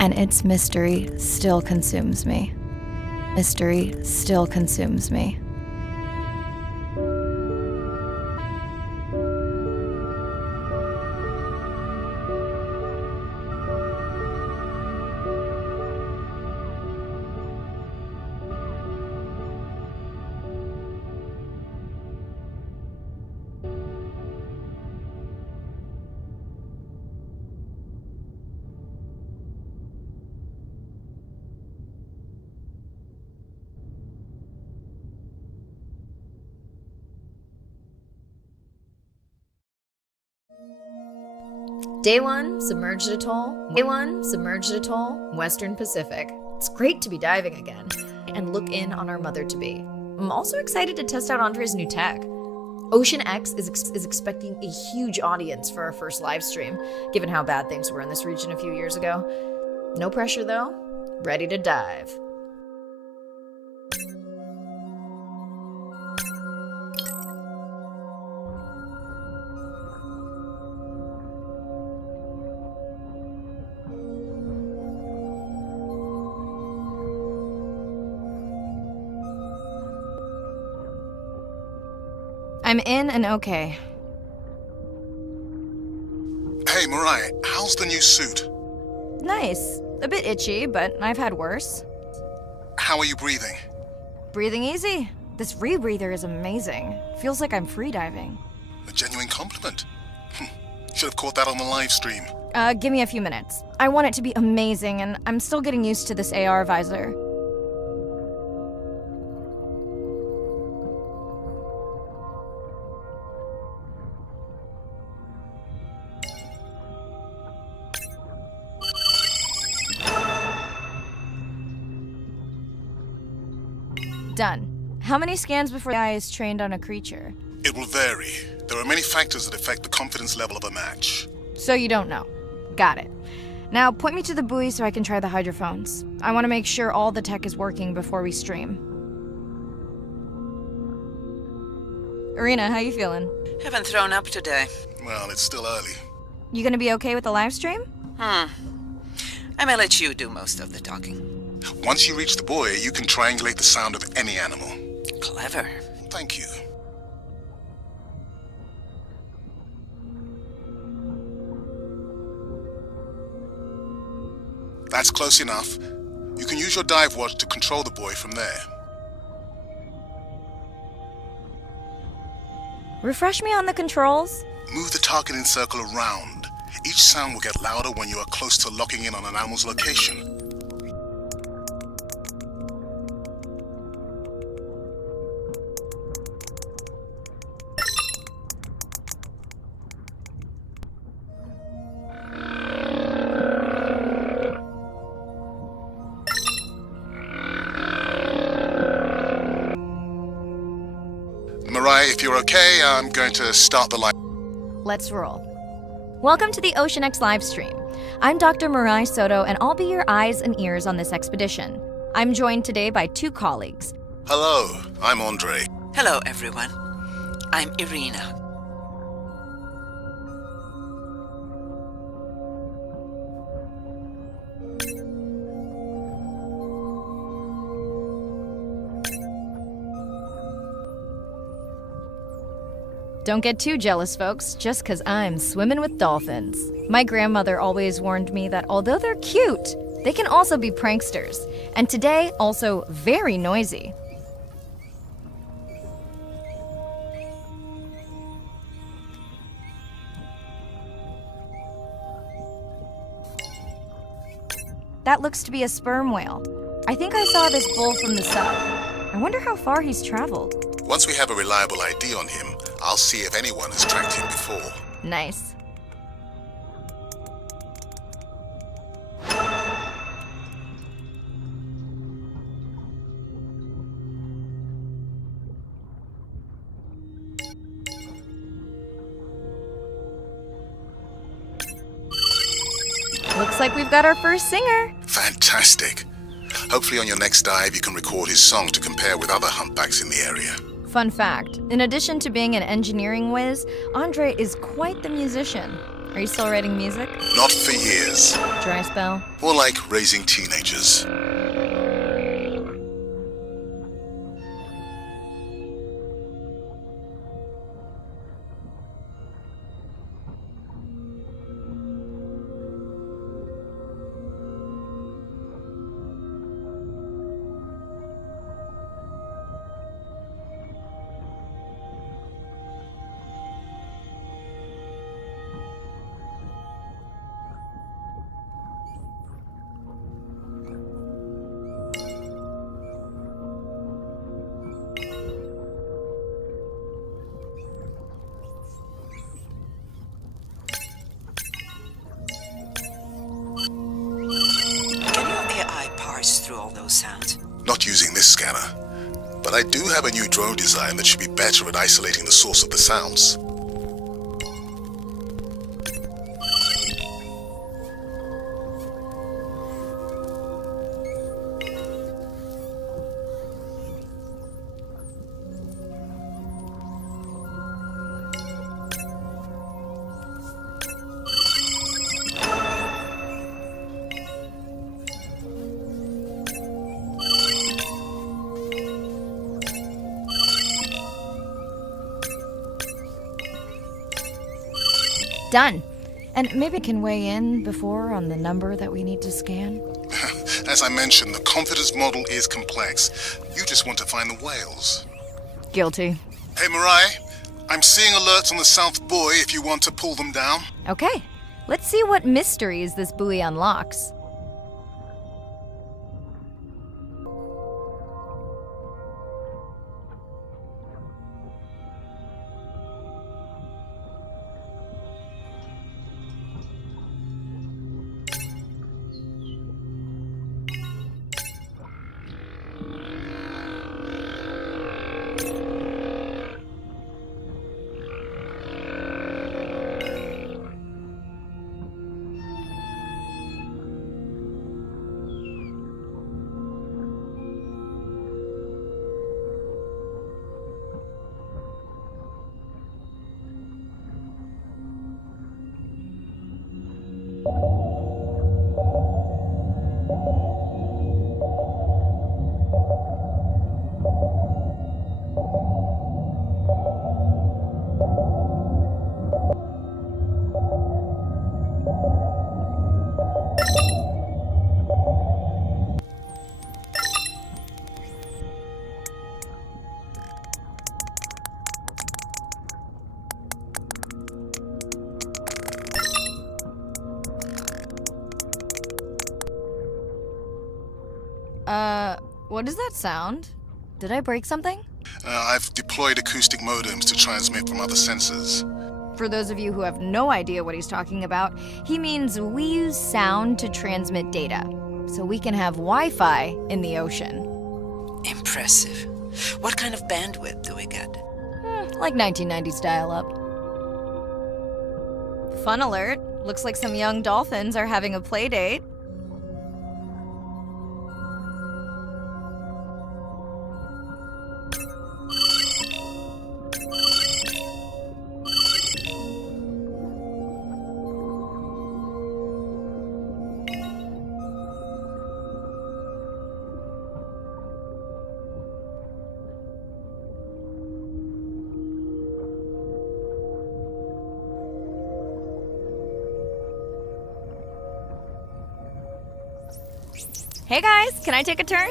And its mystery still consumes me. Mystery still consumes me. Day 1, Submerged Atoll. Day 1, Submerged Atoll, Western Pacific. It's great to be diving again and look in on our mother-to-be. I'm also excited to test out Andre's new tech. Ocean X is expecting a huge audience for our first live stream, given how bad things were in this region a few years ago. No pressure though, ready to dive. I'm in and okay. Hey, Mariah, how's the new suit? Nice. A bit itchy, but I've had worse. How are you breathing? Breathing easy. This rebreather is amazing. Feels like I'm freediving. A genuine compliment. Should have caught that on the live stream. Give me a few minutes. I want it to be amazing, and I'm still getting used to this AR visor. Done. How many scans before the eye is trained on a creature? It will vary. There are many factors that affect the confidence level of a match. So you don't know. Got it. Now point me to the buoy so I can try the hydrophones. I want to make sure all the tech is working before we stream. Irina, how you feeling? Haven't thrown up today. Well, it's still early. You gonna be okay with the live stream? I may let you do most of the talking. Once you reach the buoy, you can triangulate the sound of any animal. Clever. Thank you. That's close enough. You can use your dive watch to control the buoy from there. Refresh me on the controls. Move the targeting circle around. Each sound will get louder when you are close to locking in on an animal's location. Mariah, if you're okay, I'm going to start the live. Let's roll. Welcome to the Ocean X live stream. I'm Dr. Mariah Soto, and I'll be your eyes and ears on this expedition. I'm joined today by two colleagues. Hello, I'm Andre. Hello, everyone. I'm Irina. Don't get too jealous, folks, just 'cause I'm swimming with dolphins. My grandmother always warned me that although they're cute, they can also be pranksters, and today, also very noisy. That looks to be a sperm whale. I think I saw this bull from the sub. I wonder how far he's traveled. Once we have a reliable ID on him, I'll see if anyone has tracked him before. Nice. Looks like we've got our first singer. Fantastic. Hopefully on your next dive you can record his song to compare with other humpbacks in the area. Fun fact, in addition to being an engineering whiz, Andre is quite the musician. Are you still writing music? Not for years. Dry spell? More like raising teenagers. Can your AI parse through all those sounds? Not using this scanner. But I do have a new drone design that should be better at isolating the source of the sounds. Done. And maybe I can weigh in before on the number that we need to scan? As I mentioned, the confidence model is complex. You just want to find the whales. Guilty. Hey, Mirai, I'm seeing alerts on the South Buoy if you want to pull them down. Okay, let's see what mysteries this buoy unlocks. What does that sound? Did I break something? I've deployed acoustic modems to transmit from other sensors. For those of you who have no idea what he's talking about, he means we use sound to transmit data, so we can have Wi-Fi in the ocean. Impressive. What kind of bandwidth do we get? Like 1990s dial-up. Fun alert. Looks like some young dolphins are having a play date. Hey guys, can I take a turn?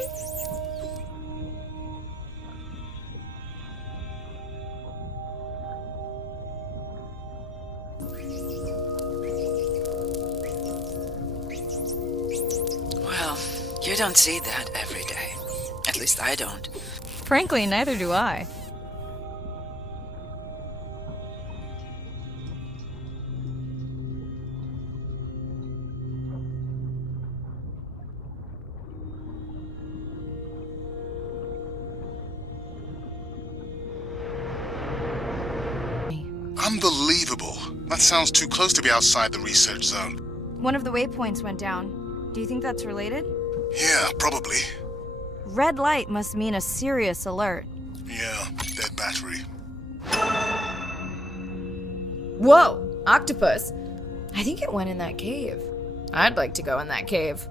Well, you don't see that every day. At least I don't. Frankly, neither do I. Unbelievable. That sounds too close to be outside the research zone. One of the waypoints went down. Do you think that's related? Yeah, probably. Red light must mean a serious alert. Yeah, dead battery. Whoa, octopus. I think it went in that cave. I'd like to go in that cave.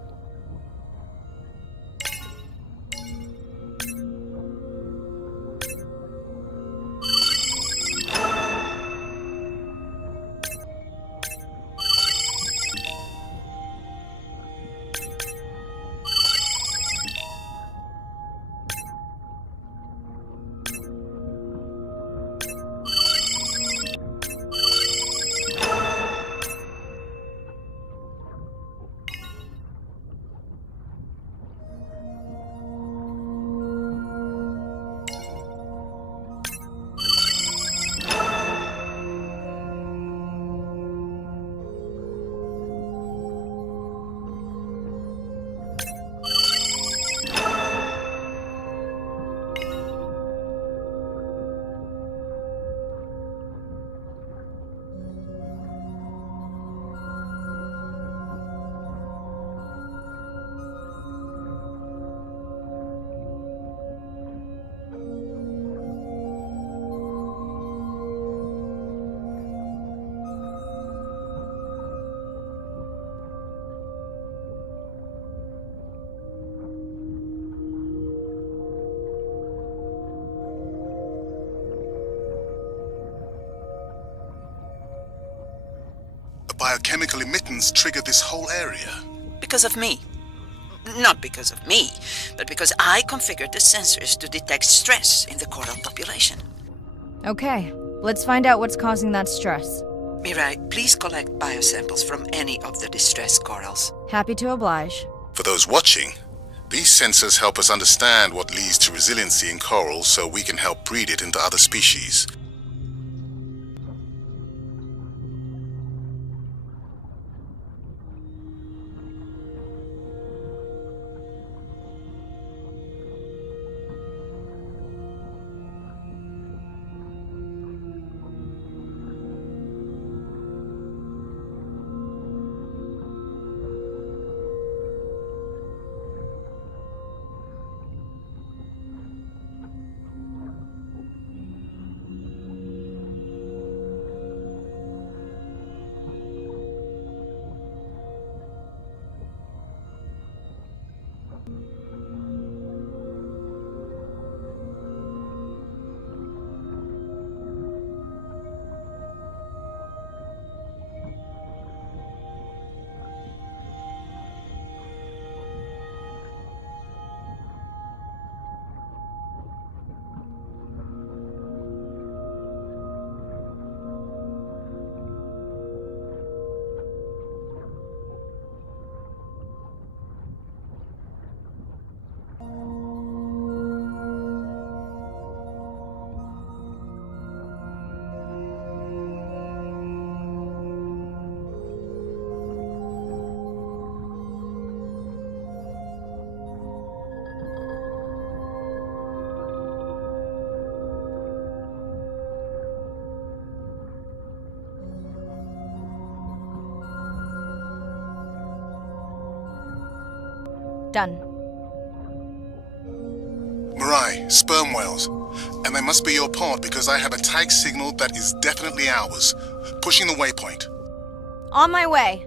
Biochemical emittance triggered this whole area. Because of me. Not because of me, but because I configured the sensors to detect stress in the coral population. Okay, let's find out what's causing that stress. Mirai, please collect biosamples from any of the distressed corals. Happy to oblige. For those watching, these sensors help us understand what leads to resiliency in corals so we can help breed it into other species. Done. Mirai, sperm whales. And they must be your pod because I have a tag signal that is definitely ours. Pushing the waypoint. On my way.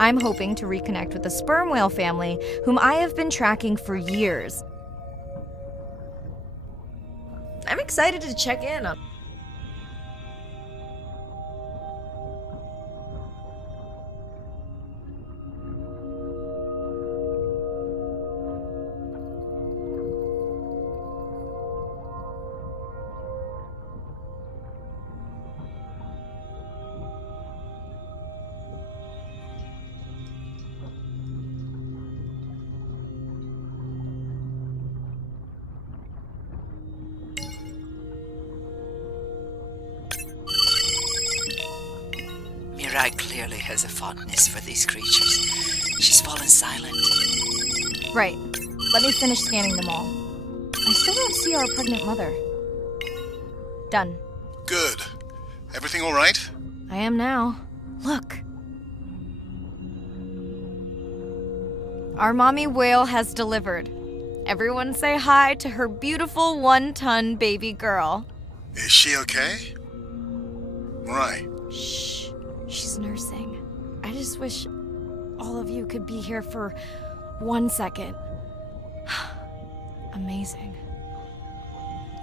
I'm hoping to reconnect with the sperm whale family, whom I have been tracking for years. I'm excited to check in on. Mirai clearly has a fondness for these creatures. She's fallen silent. Right. Let me finish scanning them all. I still don't see our pregnant mother. Done. Good. Everything all right? I am now. Look. Our mommy whale has delivered. Everyone say hi to her beautiful 1-ton baby girl. Is she okay? Right. Shh. She's nursing. I just wish all of you could be here for 1 second. Amazing.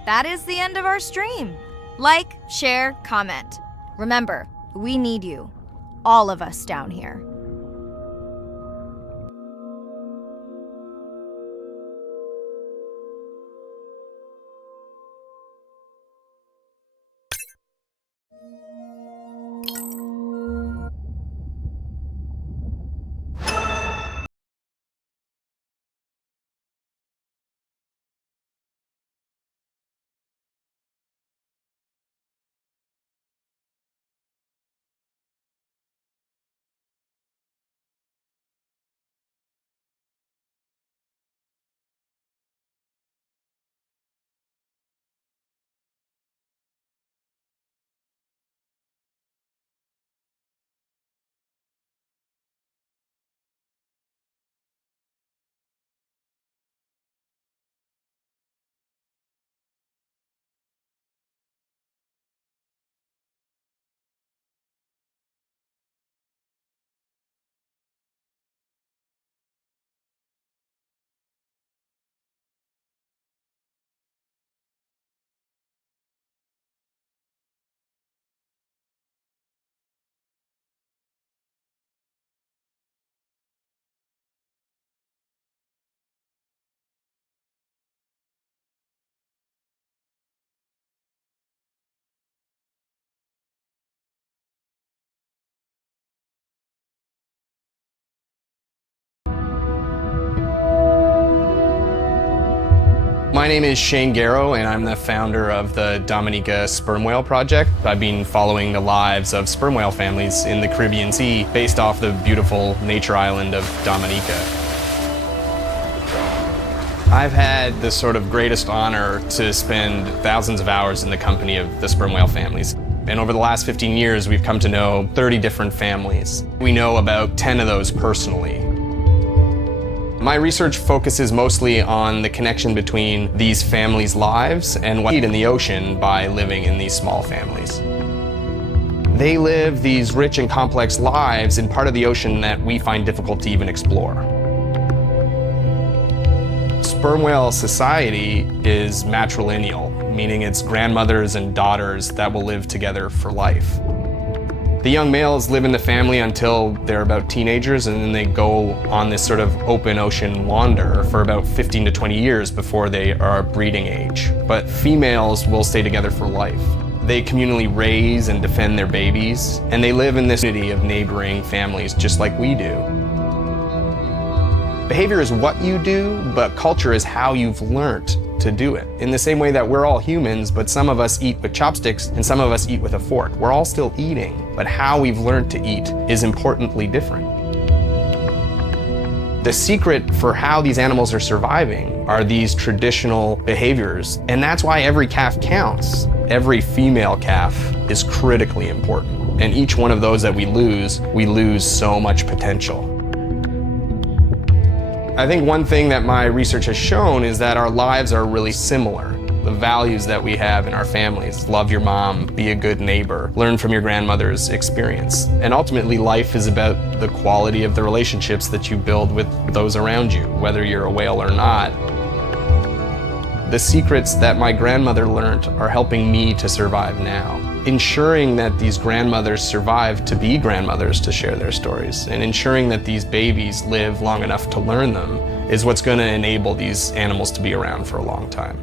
That is the end of our stream. Like, share, comment. Remember, we need you. All of us down here. My name is Shane Garrow, and I'm the founder of the Dominica Sperm Whale Project. I've been following the lives of sperm whale families in the Caribbean Sea based off the beautiful nature island of Dominica. I've had the sort of greatest honor to spend thousands of hours in the company of the sperm whale families. And over the last 15 years, we've come to know 30 different families. We know about 10 of those personally. My research focuses mostly on the connection between these families' lives and what they eat in the ocean by living in these small families. They live these rich and complex lives in part of the ocean that we find difficult to even explore. Sperm whale society is matrilineal, meaning it's grandmothers and daughters that will live together for life. The young males live in the family until they're about teenagers, and then they go on this sort of open ocean wander for about 15 to 20 years before they are breeding age. But females will stay together for life. They communally raise and defend their babies, and they live in this community of neighboring families just like we do. Behavior is what you do, but culture is how you've learned to do it. In the same way that we're all humans, but some of us eat with chopsticks and some of us eat with a fork. We're all still eating, but how we've learned to eat is importantly different. The secret for how these animals are surviving are these traditional behaviors, and that's why every calf counts. Every female calf is critically important, and each one of those that we lose so much potential. I think one thing that my research has shown is that our lives are really similar. The values that we have in our families, love your mom, be a good neighbor, learn from your grandmother's experience. And ultimately, life is about the quality of the relationships that you build with those around you, whether you're a whale or not. The secrets that my grandmother learned are helping me to survive now. Ensuring that these grandmothers survive to be grandmothers to share their stories, and ensuring that these babies live long enough to learn them is what's going to enable these animals to be around for a long time.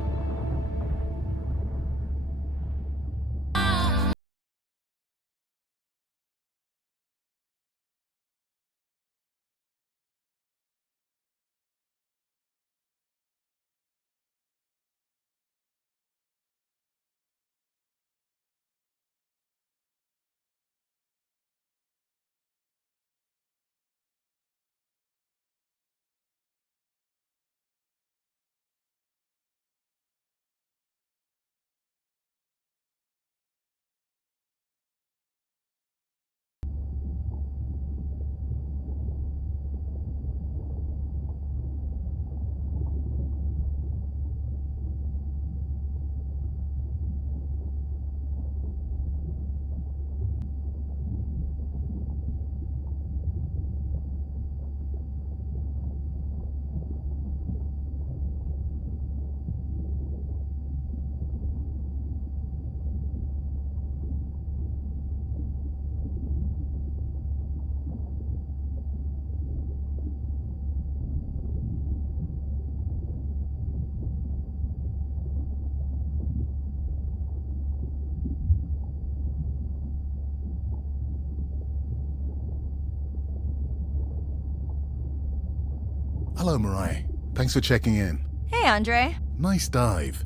Hello, Mariah. Thanks for checking in. Hey, Andre. Nice dive.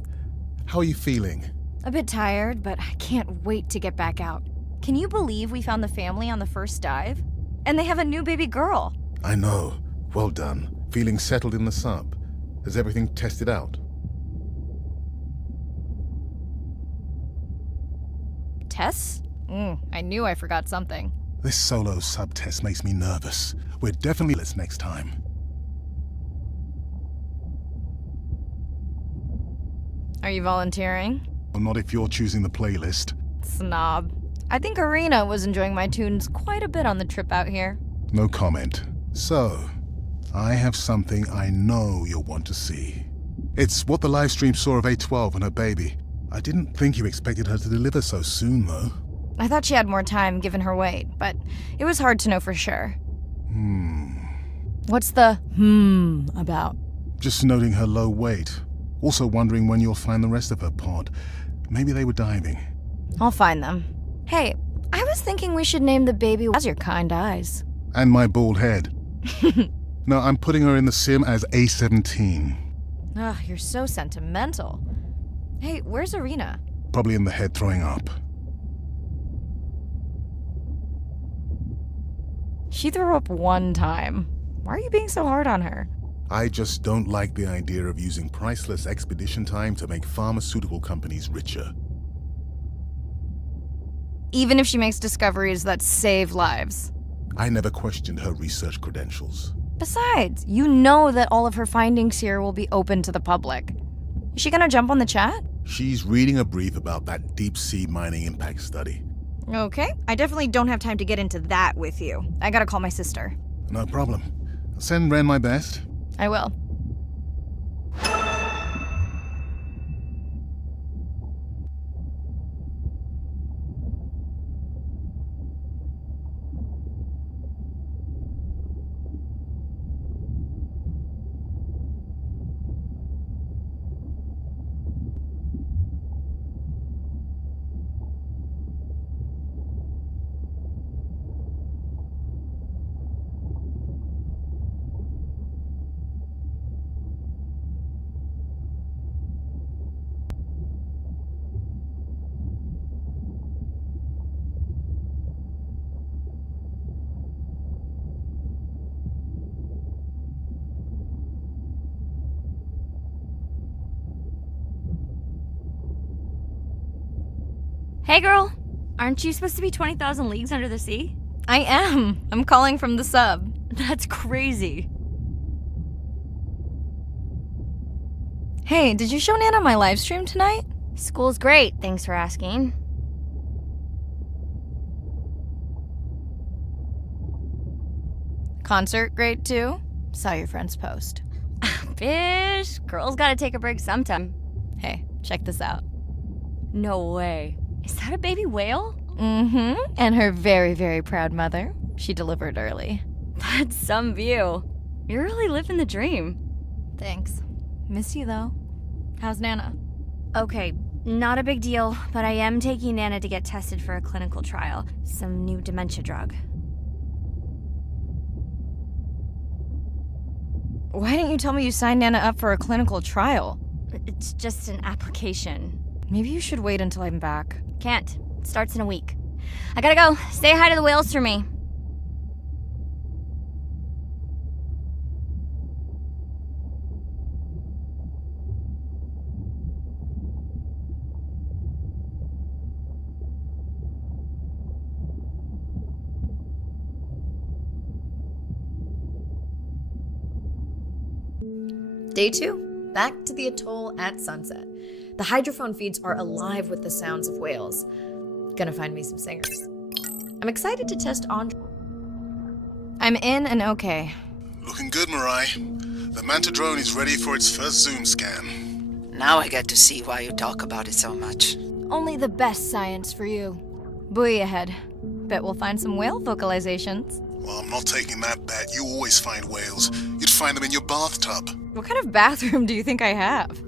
How are you feeling? A bit tired, but I can't wait to get back out. Can you believe we found the family on the first dive? And they have a new baby girl. I know. Well done. Feeling settled in the sub. Has everything tested out? Tess? I knew I forgot something. This solo sub test makes me nervous. We're definitely let's next time. Are you volunteering? Well, not if you're choosing the playlist. Snob. I think Arena was enjoying my tunes quite a bit on the trip out here. No comment. So, I have something I know you'll want to see. It's what the live stream saw of A12 and her baby. I didn't think you expected her to deliver so soon, though. I thought she had more time given her weight, but it was hard to know for sure. What's the about? Just noting her low weight. Also wondering when you'll find the rest of her pod. Maybe they were diving. I'll find them. Hey, I was thinking we should name the baby as your kind eyes. And my bald head. No, I'm putting her in the sim as A17. Ugh, you're so sentimental. Hey, where's Arena? Probably in the head throwing up. She threw up one time. Why are you being so hard on her? I just don't like the idea of using priceless expedition time to make pharmaceutical companies richer. Even if she makes discoveries that save lives. I never questioned her research credentials. Besides, you know that all of her findings here will be open to the public. Is she gonna jump on the chat? She's reading a brief about that deep-sea mining impact study. Okay, I definitely don't have time to get into that with you. I gotta call my sister. No problem. I'll send Ren my best. I will. Hey girl, aren't you supposed to be 20,000 leagues under the sea? I am. I'm calling from the sub. That's crazy. Hey, did you show Nana my live stream tonight? School's great, thanks for asking. Concert great too? Saw your friend's post. Bish, girls gotta take a break sometime. Hey, check this out. No way. Is that a baby whale? Mm-hmm. And her very, very proud mother. She delivered early. That's some view. You're really living the dream. Thanks. Miss you though. How's Nana? Okay, not a big deal, but I am taking Nana to get tested for a clinical trial. Some new dementia drug. Why didn't you tell me you signed Nana up for a clinical trial? It's just an application. Maybe you should wait until I'm back. Can't. It starts in a week. I gotta go. Say hi to the whales for me. Day 2, back to the atoll at sunset. The hydrophone feeds are alive with the sounds of whales. Gonna find me some singers. I'm excited to test Andre. I'm in and okay. Looking good, Mariah. The Manta drone is ready for its first zoom scan. Now I get to see why you talk about it so much. Only the best science for you. Buoy ahead. Bet we'll find some whale vocalizations. Well, I'm not taking that bet. You always find whales. You'd find them in your bathtub. What kind of bathroom do you think I have?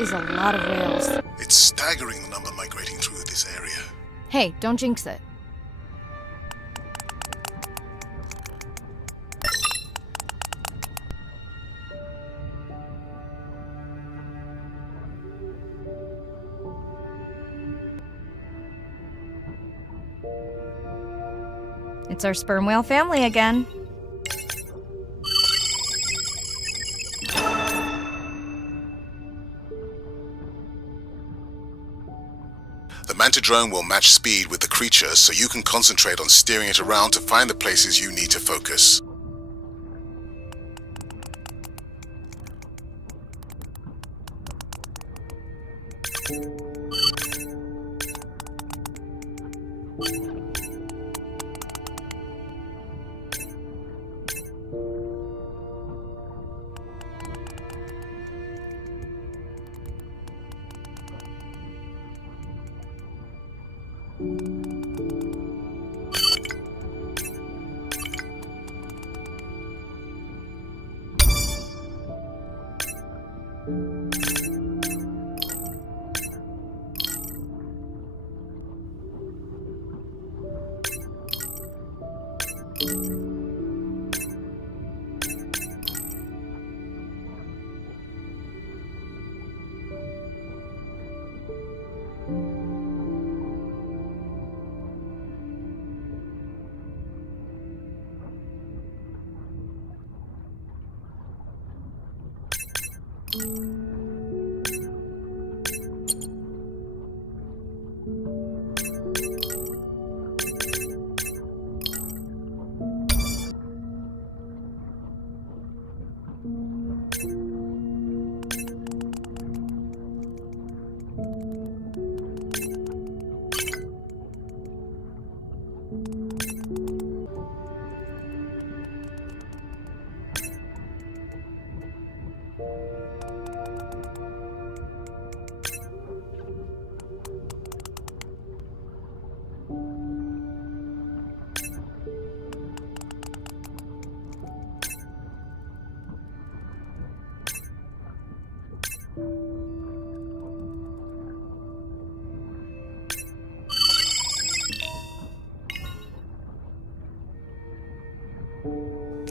is a lot of whales. It's staggering the number migrating through this area. Hey, don't jinx it. It's our sperm whale family again. The Manta drone will match speed with the creature so you can concentrate on steering it around to find the places you need to focus.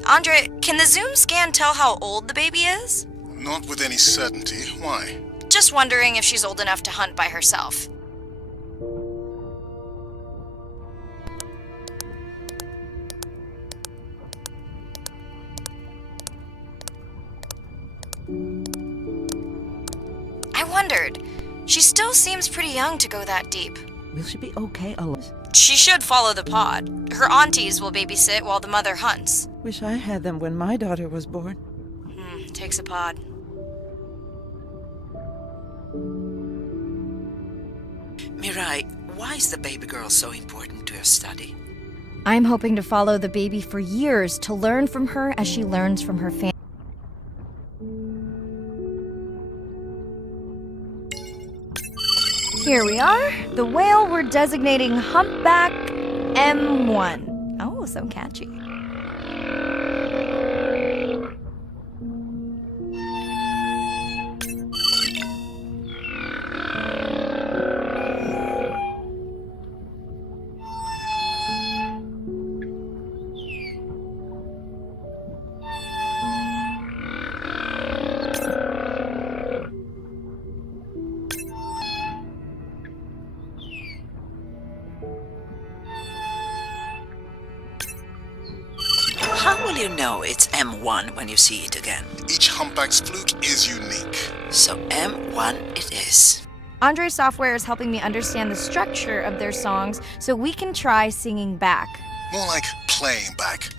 Andre, can the zoom scan tell how old the baby is? Not with any certainty. Why? Just wondering if she's old enough to hunt by herself. I wondered. She still seems pretty young to go that deep. Will she be okay alone? She should follow the pod. Her aunties will babysit while the mother hunts. Wish I had them when my daughter was born. Takes a pod. Mirai, why is the baby girl so important to your study? I'm hoping to follow the baby for years to learn from her as she learns from her family. Here we are. The whale we're designating Humpback M1. Oh, so catchy. How will you know it's M1 when you see it again? Each humpback's fluke is unique. So M1 it is. Andre's software is helping me understand the structure of their songs so we can try singing back. More like playing back.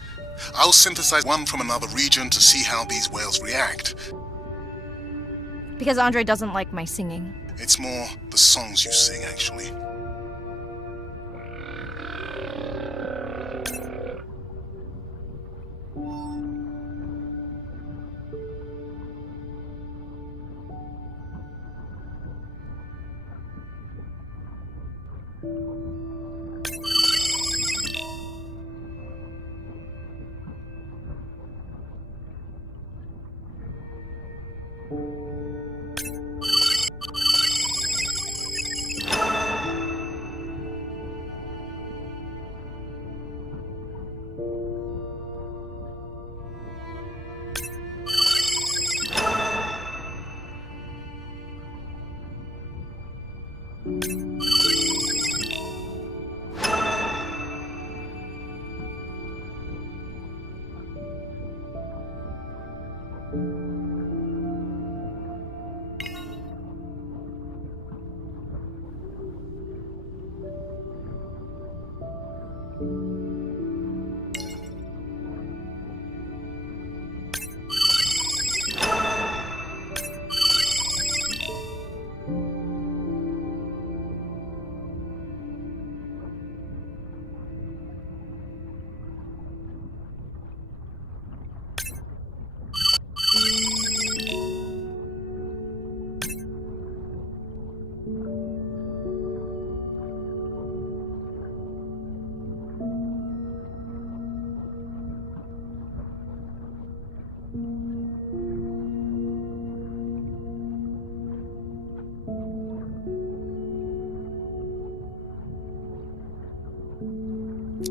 I'll synthesize one from another region to see how these whales react. Because Andre doesn't like my singing. It's more the songs you sing, actually.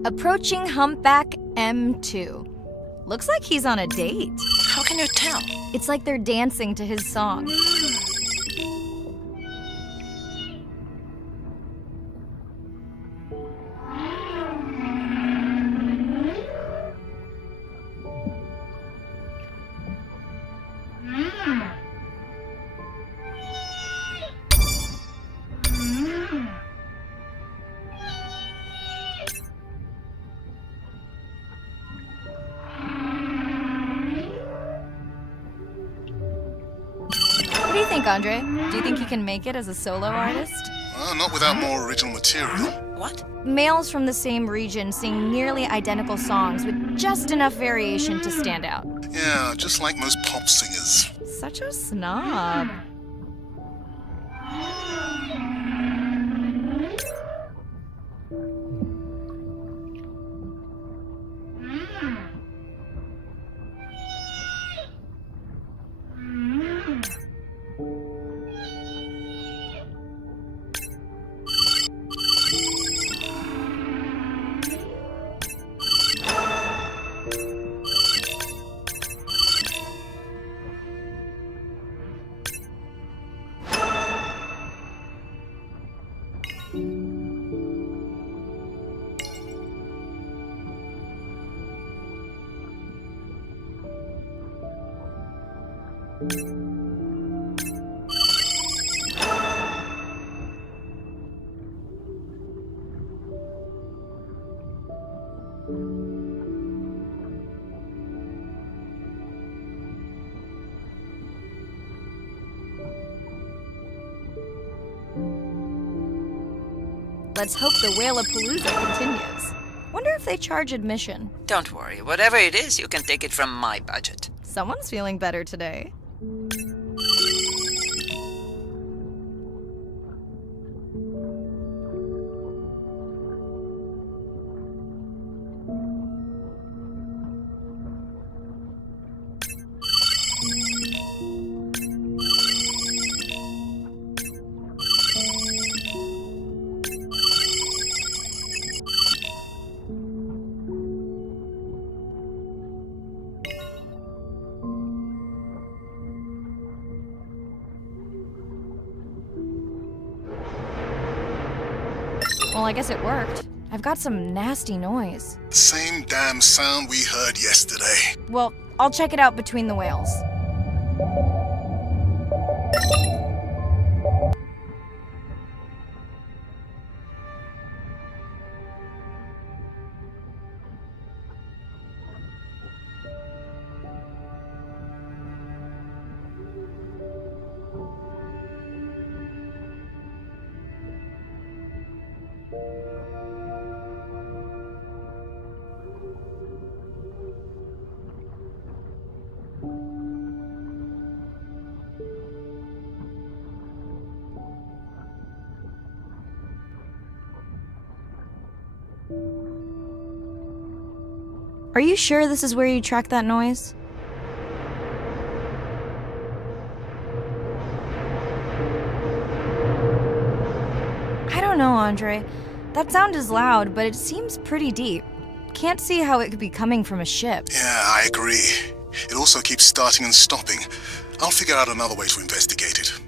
Approaching Humpback M2. Looks like he's on a date. How can you tell? It's like they're dancing to his song. What do you think, Andre? Do you think he can make it as a solo artist? Not without more original material. What? Males from the same region sing nearly identical songs with just enough variation to stand out. Yeah, just like most pop singers. Such a snob. Let's hope the Whalapalooza continues. Wonder if they charge admission. Don't worry. Whatever it is, you can take it from my budget. Someone's feeling better today. Well, I guess it worked. I've got some nasty noise. Same damn sound we heard yesterday. Well, I'll check it out between the whales. Are you sure this is where you track that noise? I don't know, Andre. That sound is loud, but it seems pretty deep. Can't see how it could be coming from a ship. Yeah, I agree. It also keeps starting and stopping. I'll figure out another way to investigate it.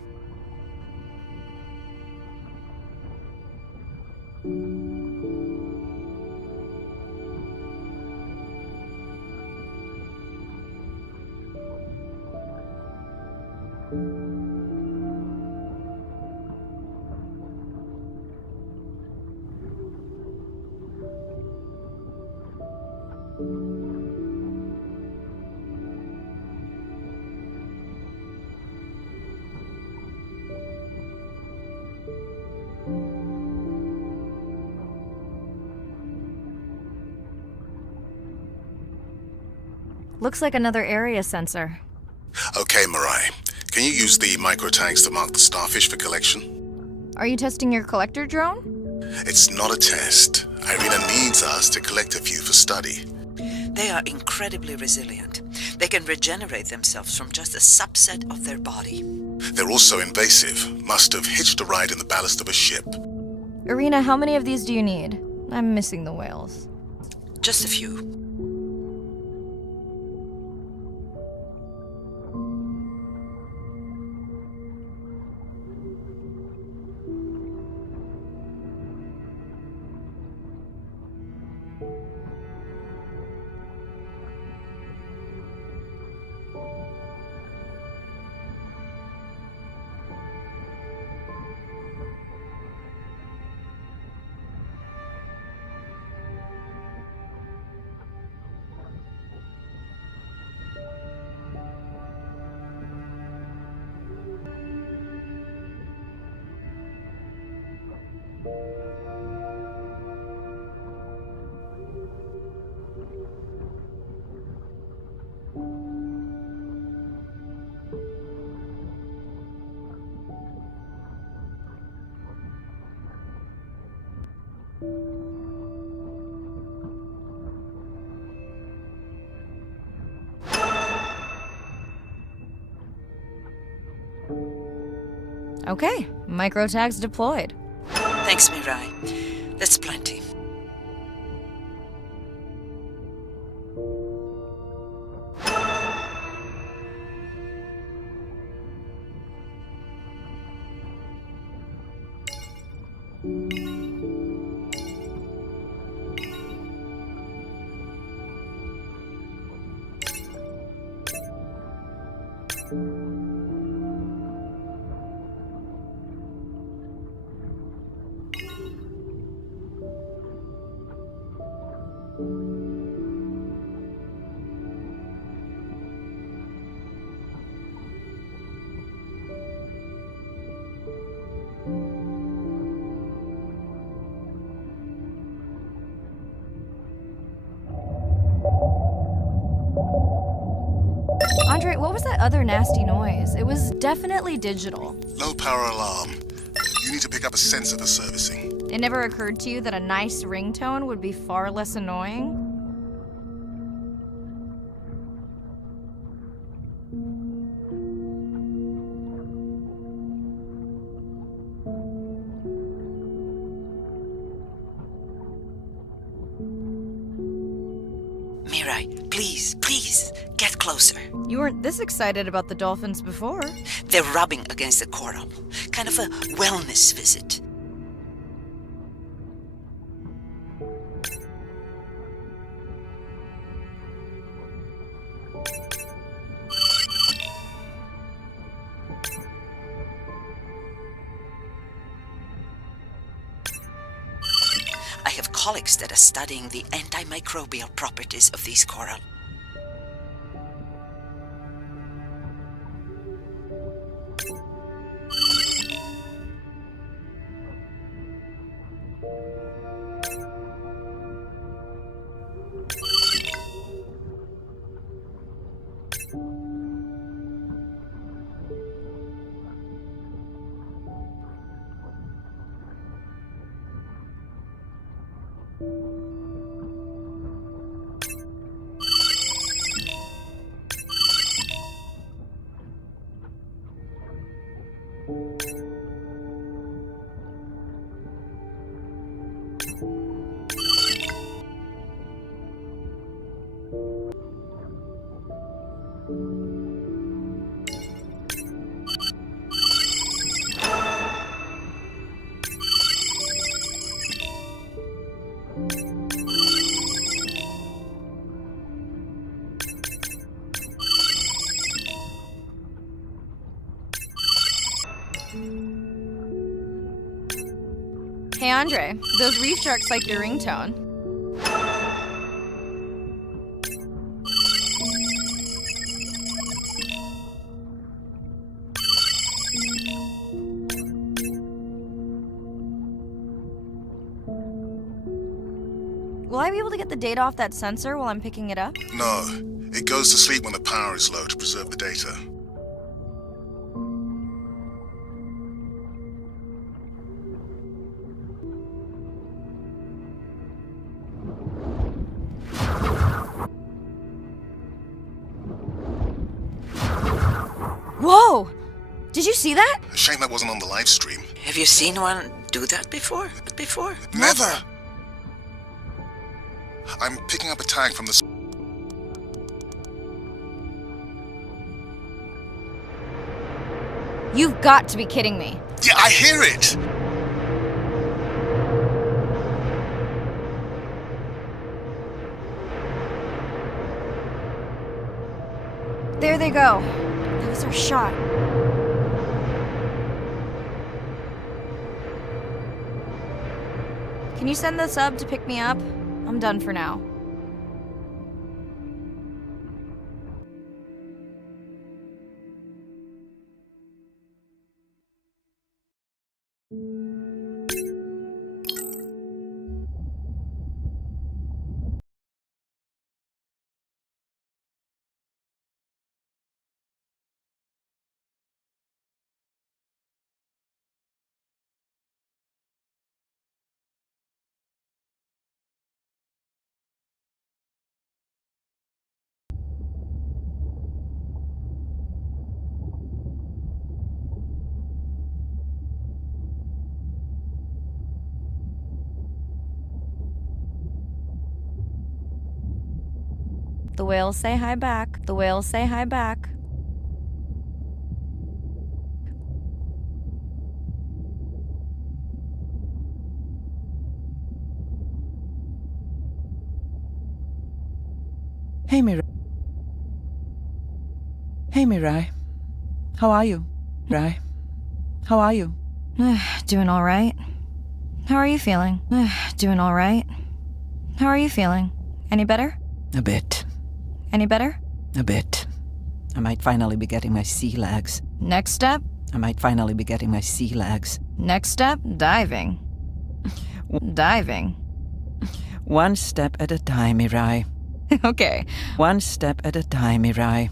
Looks like another area sensor. Okay, Mirai. Can you use the microtags to mark the starfish for collection? Are you testing your collector drone? It's not a test. Irina needs us to collect a few for study. They are incredibly resilient. They can regenerate themselves from just a subset of their body. They're also invasive. Must have hitched a ride in the ballast of a ship. Irina, how many of these do you need? I'm missing the whales. Just a few. Okay, microtags deployed. Thanks, Mirai. That's plenty. Andre, what was that other nasty noise? It was definitely digital. Low power alarm. You need to pick up a sensor for servicing. It never occurred to you that a nice ringtone would be far less annoying? Mirai, please, please, get closer. You weren't this excited about the dolphins before. They're rubbing against the coral. Kind of a wellness visit. I have colleagues that are studying the antimicrobial properties of these coral. Hey Andre, those reef sharks like your ringtone. Will I be able to get the data off that sensor while I'm picking it up? No, it goes to sleep when the power is low to preserve the data. Whoa! Did you see that? Shame that wasn't on the live stream. Have you seen one do that before? Never! I'm picking up a tag from the... You've got to be kidding me. Yeah, I hear it! There they go. That was our shot. Can you send the sub to pick me up? I'm done for now. The whales say hi back. The whales say hi back. Hey, Mirai. Hey, Mirai. How are you? Mirai. How are you? Doing all right. How are you feeling? Doing all right. How are you feeling? Any better? A bit. Any better? A bit. I might finally be getting my sea legs. Next step? I might finally be getting my sea legs. Next step? Diving. Diving. One step at a time, Mirai. Okay. One step at a time, Mirai.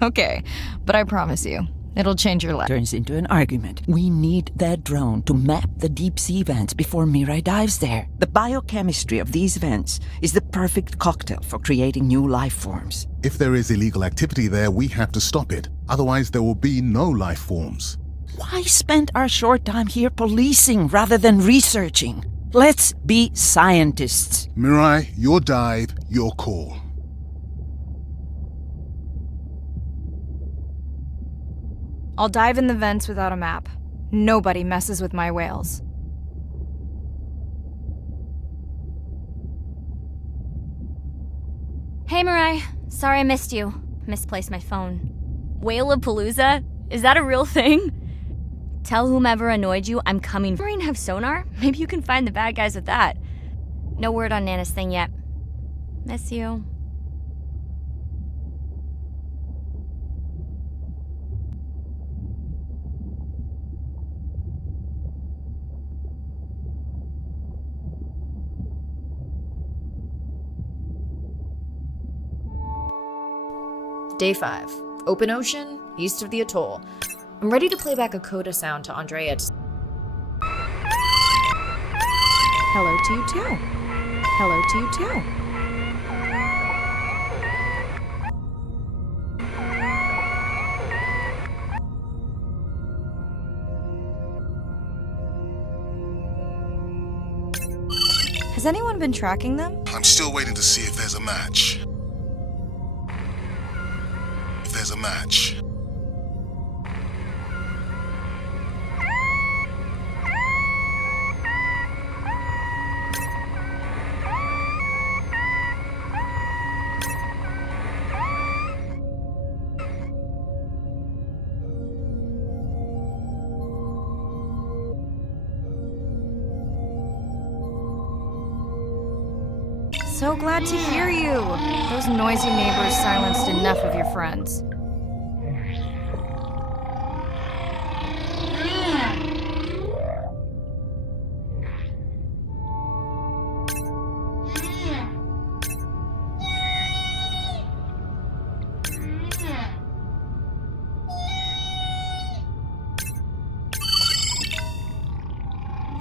Okay. But I promise you, it'll change your life. Turns into an argument. We need that drone to map the deep sea vents before Mirai dives there. The biochemistry of these vents is the perfect cocktail for creating new life forms. If there is illegal activity there, we have to stop it. Otherwise, there will be no life forms. Why spend our short time here policing rather than researching? Let's be scientists. Mirai, your dive, your call. I'll dive in the vents without a map. Nobody messes with my whales. Hey, Mirai. Sorry I missed you. Misplaced my phone. Whale-a-palooza? Is that a real thing? Tell whomever annoyed you I'm coming. Marine have sonar? Maybe you can find the bad guys with that. No word on Nana's thing yet. Miss you. Day 5. Open ocean, east of the atoll. I'm ready to play back a coda sound to Andrea. Hello to you too. Hello to you too. Has anyone been tracking them? I'm still waiting to see if there's a match. If there's a match. so glad to hear you. Those noisy neighbors silenced enough of your friends.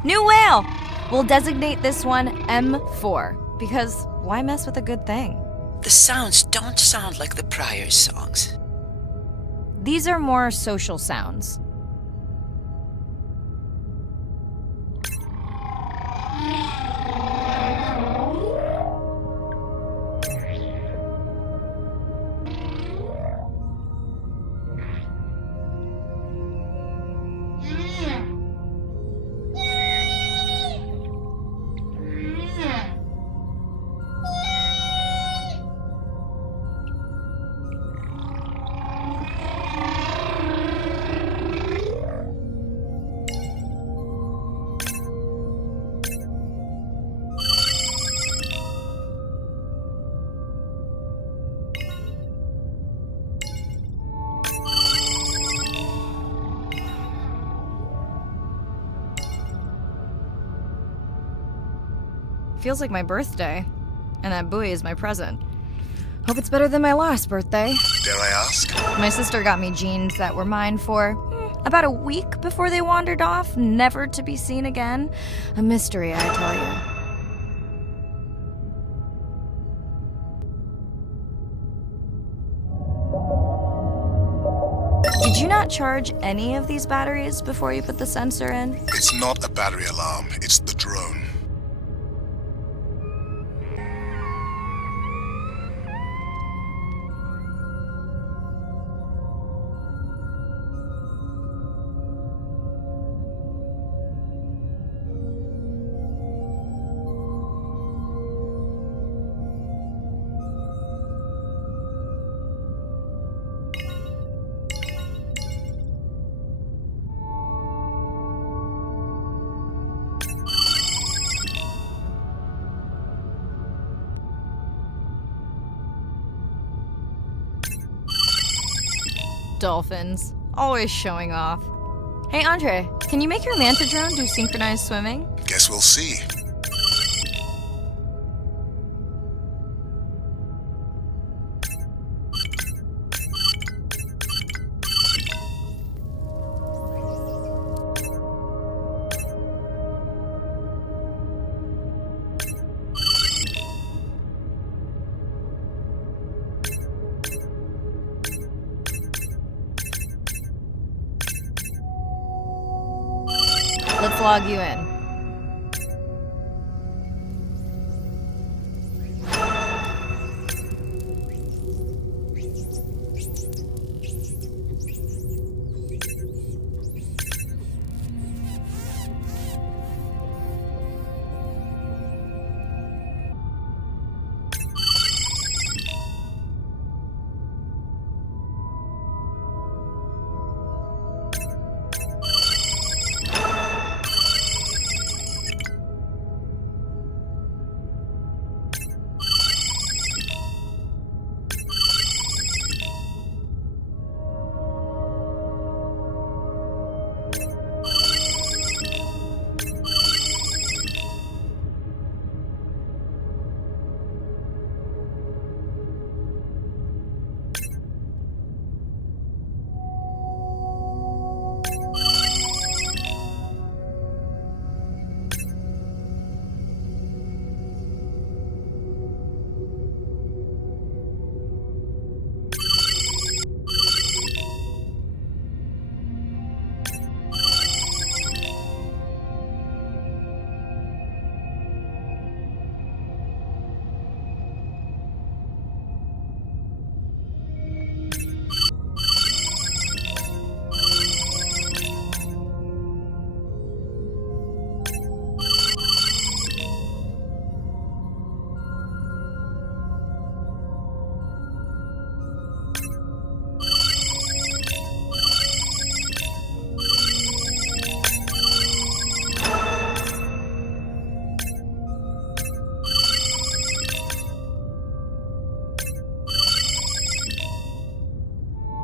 New whale! We'll designate this one M4, because why mess with a good thing? The sounds don't sound like the prior songs. These are more social sounds. Feels like my birthday, and that buoy is my present. Hope it's better than my last birthday. Dare I ask? My sister got me jeans that were mine for about a week before they wandered off, never to be seen again. A mystery, I tell you. Did you not charge any of these batteries before you put the sensor in? It's not a battery alarm, it's the drone. Dolphins, always showing off. Hey Andre, can you make your manta drone do synchronized swimming? Guess we'll see. Let's log you in.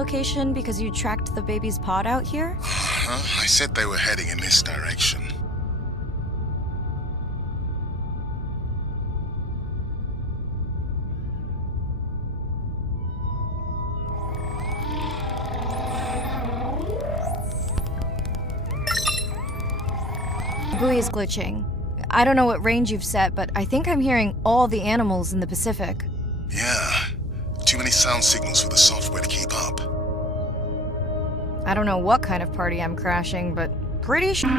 location because you tracked the baby's pod out here? I said they were heading in this direction. The buoy is glitching. I don't know what range you've set, but I think I'm hearing all the animals in the Pacific. Yeah, too many sound signals for the software to keep up. I don't know what kind of party I'm crashing, but pretty sure.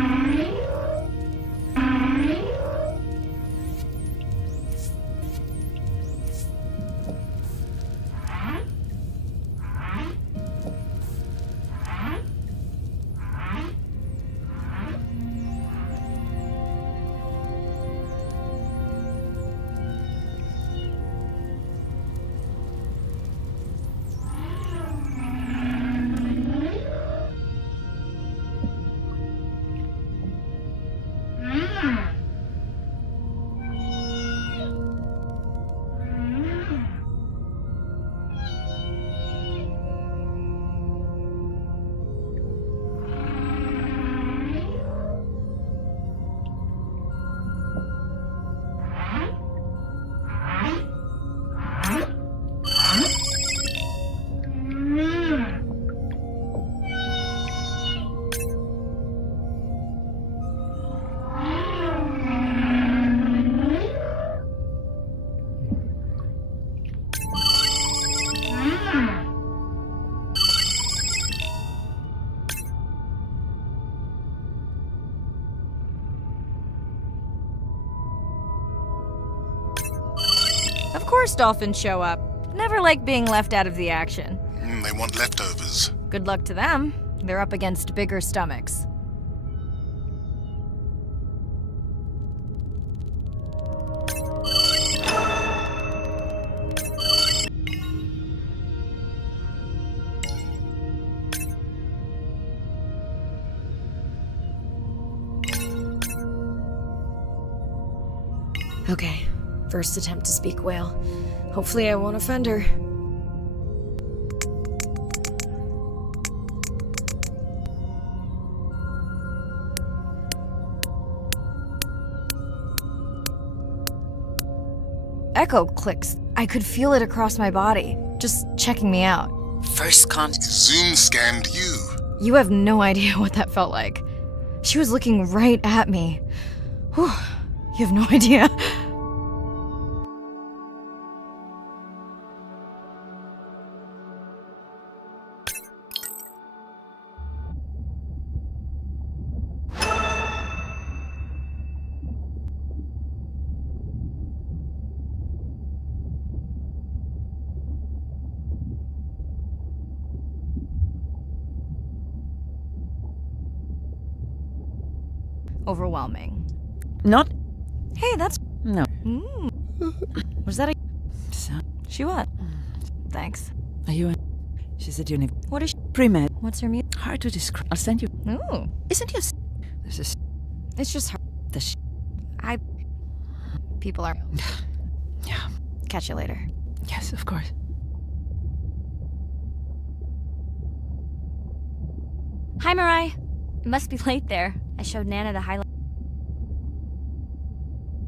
Of course dolphins show up. Never like being left out of the action. They want leftovers. Good luck to them. They're up against bigger stomachs. Okay, first attempt to speak whale. Hopefully I won't offend her. Echo clicks. I could feel it across my body, just checking me out. First Zoom scanned you. You have no idea what that felt like. She was looking right at me. Whew, you have no idea. Overwhelming. Not. Hey, that's. No. Was that a. So, She what? Thanks. are you? She's at uni. What is she? Pre-med. What's her mute? Hard to describe. I'll send you. Ooh. Isn't yours? This is It's just her. the. People are. Yeah. Catch you later. Yes, of course. Hi, Mirai. It must be late there. I showed Nana the highlight.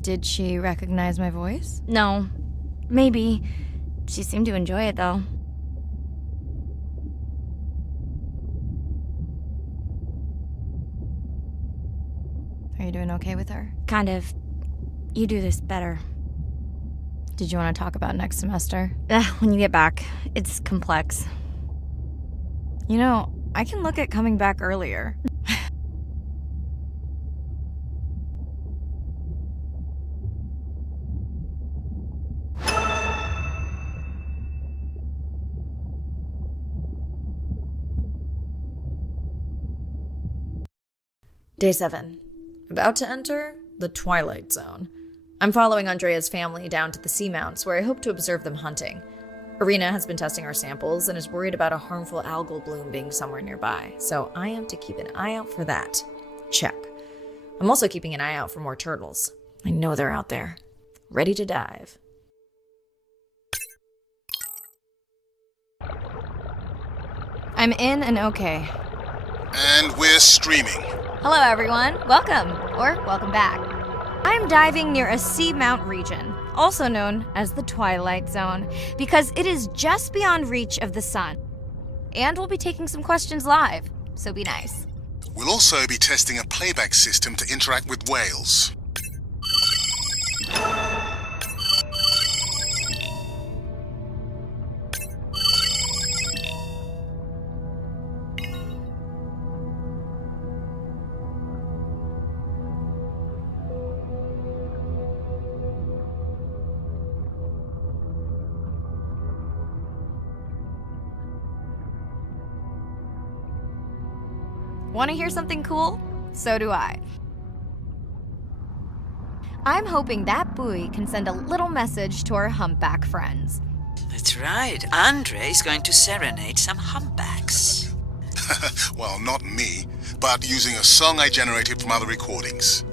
Did she recognize my voice? No. Maybe. She seemed to enjoy it, though. Are you doing okay with her? Kind of. You do this better. Did you want to talk about next semester? When you get back. It's complex. You know, I can look at coming back earlier. Day 7. About to enter the Twilight Zone. I'm following Andrea's family down to the seamounts where I hope to observe them hunting. Irina has been testing our samples and is worried about a harmful algal bloom being somewhere nearby, so I am to keep an eye out for that. Check. I'm also keeping an eye out for more turtles. I know they're out there, ready to dive. I'm in and okay. And we're streaming. Hello, everyone. Welcome, or welcome back. I'm diving near a seamount region, also known as the Twilight Zone, because it is just beyond reach of the sun. And we'll be taking some questions live, so be nice. We'll also be testing a playback system to interact with whales. Want to hear something cool? So do I. I'm hoping that buoy can send a little message to our humpback friends. That's right. Andre is going to serenade some humpbacks. Well, not me, but using a song I generated from other recordings.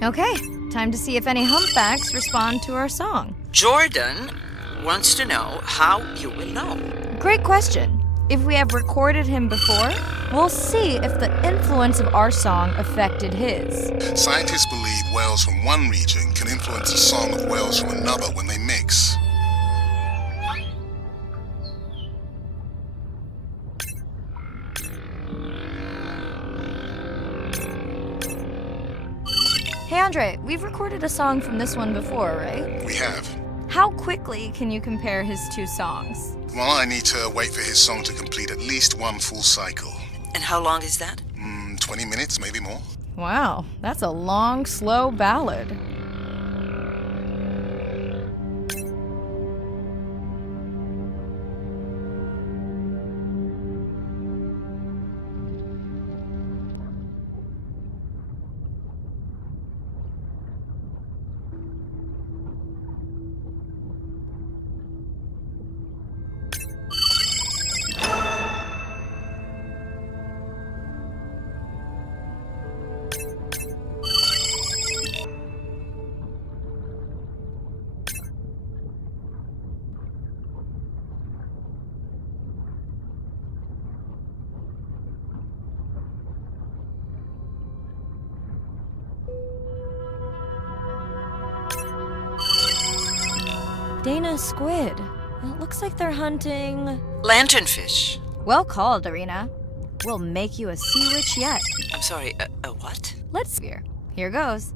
Okay, time to see if any humpbacks respond to our song. Jordan wants to know how you will know. Great question. If we have recorded him before, we'll see if the influence of our song affected his. Scientists believe whales from one region can influence the song of whales from another when they mix. Hey Andre, we've recorded a song from this one before, right? We have. How quickly can you compare his two songs? Well, I need to wait for his song to complete at least one full cycle. And how long is that? 20 minutes, maybe more. Wow, that's a long, slow ballad. Dana squid. It looks like they're hunting... Lanternfish. Well called, Arena. We'll make you a sea witch yet. I'm sorry, a what? Let's hear. Here goes.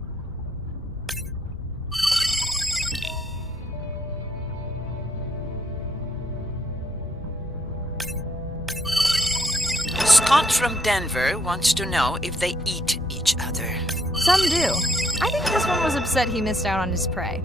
Scott from Denver wants to know if they eat each other. Some do. I think this one was upset he missed out on his prey.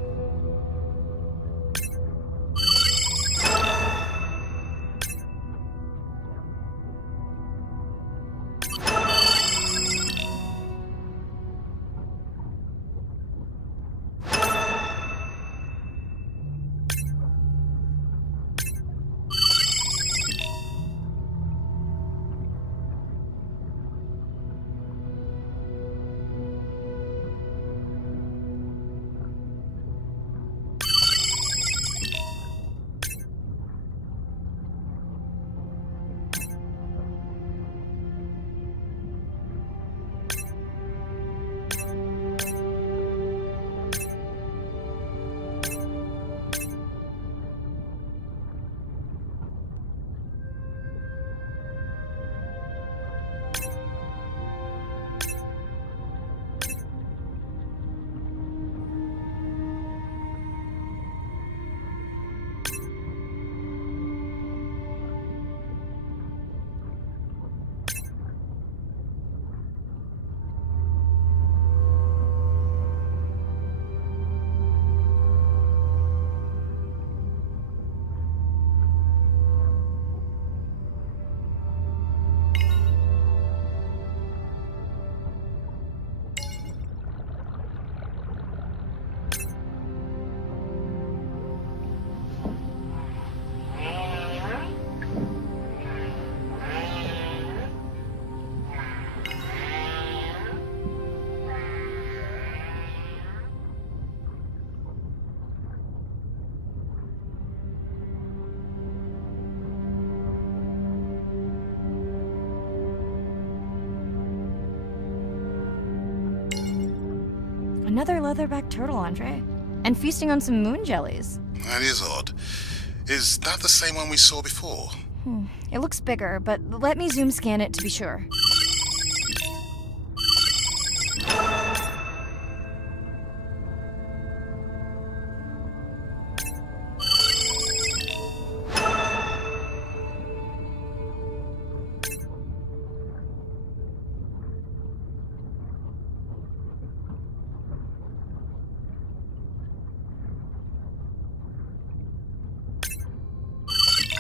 Another leatherback turtle, Andre. And feasting on some moon jellies. That is odd. Is that the same one we saw before? It looks bigger, but let me zoom scan it to be sure.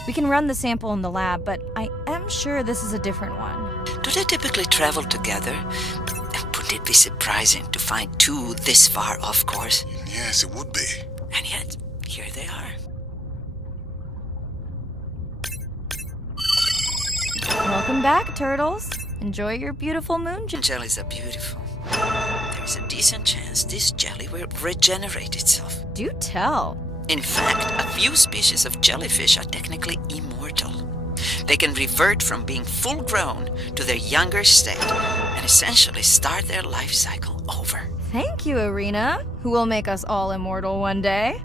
We can run the sample in the lab, but I am sure this is a different one. Do they typically travel together? Wouldn't it be surprising to find two this far off course? Yes, it would be. And yet, here they are. Welcome back, turtles. Enjoy your beautiful moon jelly. Jellies are beautiful. There's a decent chance this jelly will regenerate itself. Do tell. In fact, a few species of jellyfish are technically immortal. They can revert from being full grown to their younger state and essentially start their life cycle over. Thank you, Arena, who will make us all immortal one day.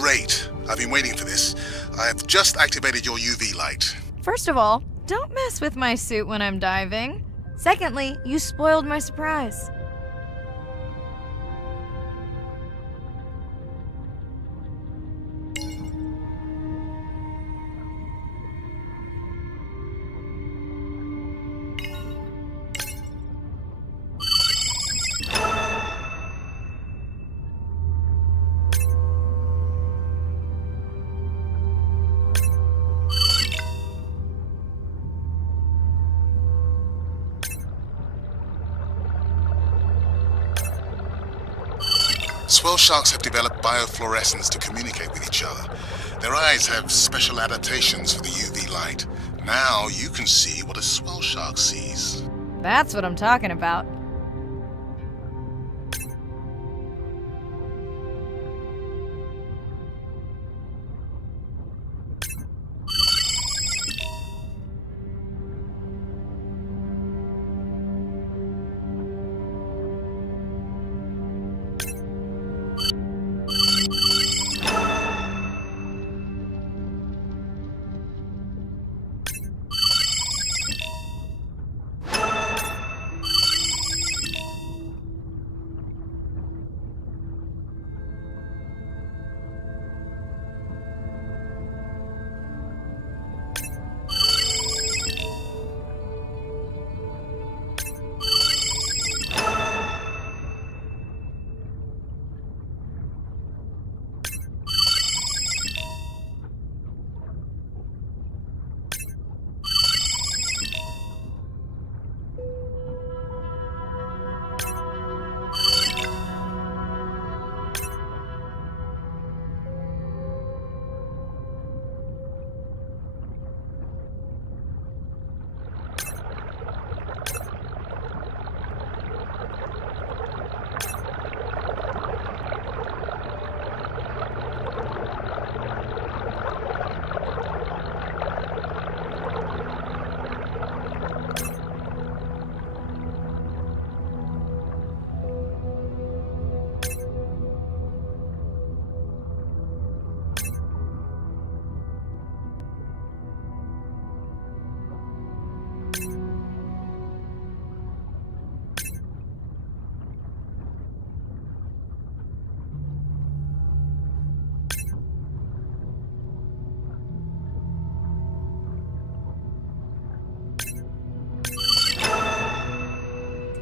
Great. I've been waiting for this. I've just activated your UV light. First of all, don't mess with my suit when I'm diving. Secondly, you spoiled my surprise. Swell sharks have developed biofluorescence to communicate with each other. Their eyes have special adaptations for the UV light. Now you can see what a swell shark sees. That's what I'm talking about.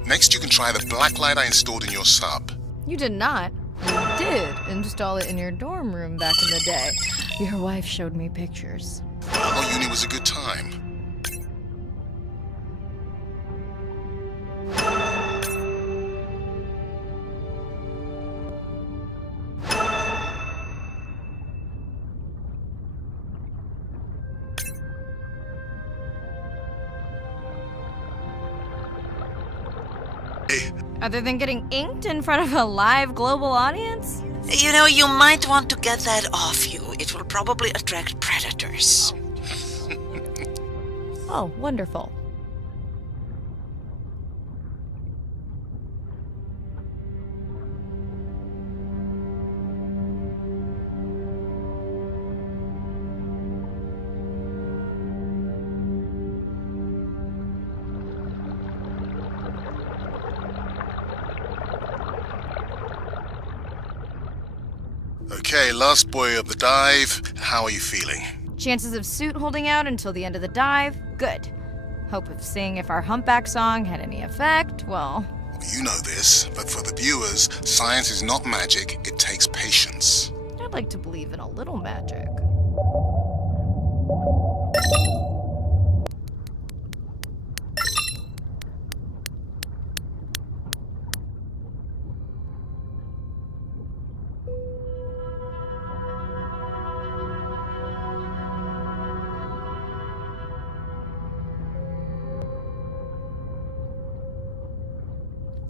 Next, you can try the black light I installed in your sub. You did not. You did install it in your dorm room back in the day. Your wife showed me pictures. Well, you uni was a good time. Other than getting inked in front of a live global audience? You know, you might want to get that off you. It will probably attract predators. Oh, wonderful. Okay, last boy of the dive. How are you feeling? Chances of suit holding out until the end of the dive? Good. Hope of seeing if our humpback song had any effect? Well, You know this, but for the viewers, science is not magic, it takes patience. I'd like to believe in a little magic.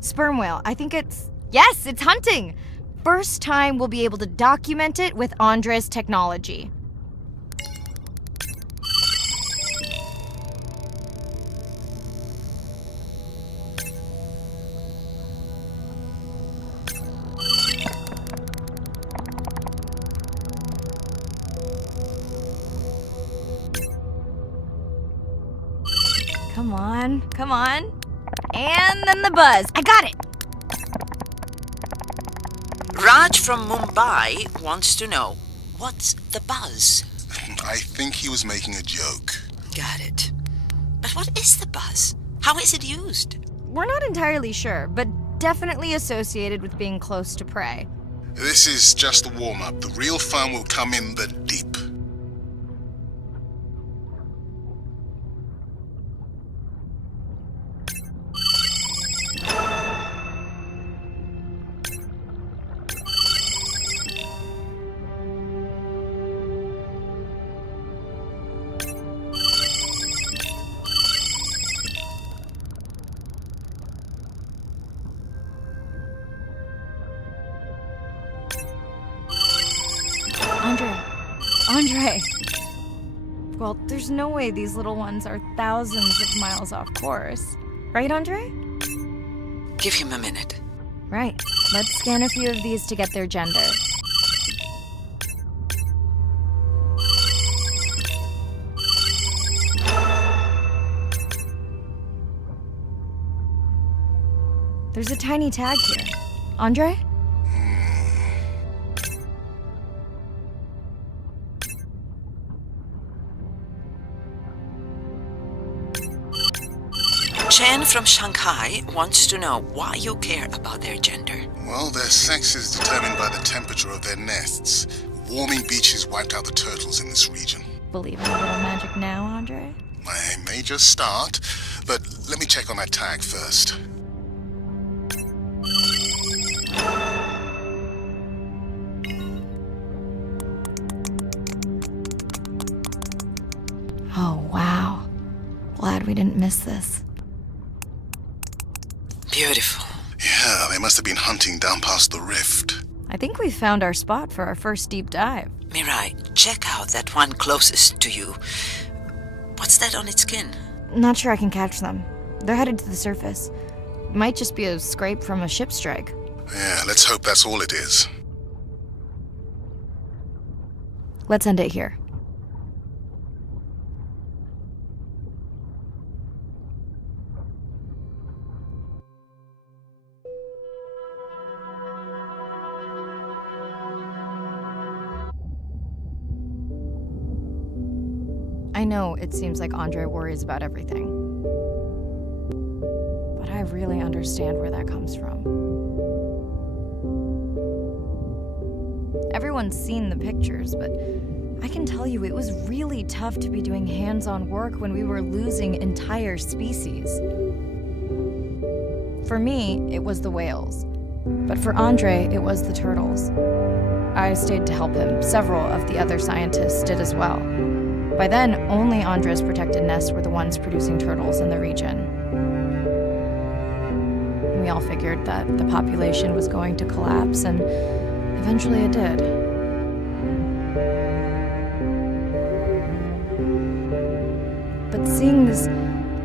Sperm whale. I think it's... Yes, it's hunting! First time we'll be able to document it with Andre's technology. Come on, come on. And then the buzz. I got it! Raj from Mumbai wants to know, what's the buzz? I think he was making a joke. Got it. But what is the buzz? How is it used? We're not entirely sure, but definitely associated with being close to prey. This is just a warm-up. The real fun will come in the deep. Andre! Well, there's no way these little ones are thousands of miles off course. Right, Andre? Give him a minute. Right. Let's scan a few of these to get their gender. There's a tiny tag here. Andre? Chen from Shanghai wants to know why you care about their gender. Well, their sex is determined by the temperature of their nests. Warming beaches wiped out the turtles in this region. Believe in a little magic now, Andre? I may just start, but let me check on that tag first. Oh, wow. Glad we didn't miss this. Beautiful. Yeah, they must have been hunting down past the rift. I think we found our spot for our first deep dive. Mirai, check out that one closest to you. What's that on its skin? Not sure I can catch them. They're headed to the surface. Might just be a scrape from a ship strike. Yeah, let's hope that's all it is. Let's end it here. I know it seems like Andre worries about everything. But I really understand where that comes from. Everyone's seen the pictures, but I can tell you it was really tough to be doing hands-on work when we were losing entire species. For me, it was the whales. But for Andre, it was the turtles. I stayed to help him. Several of the other scientists did as well. By then, only Andre's protected nests were the ones producing turtles in the region. We all figured that the population was going to collapse, and eventually it did. But seeing this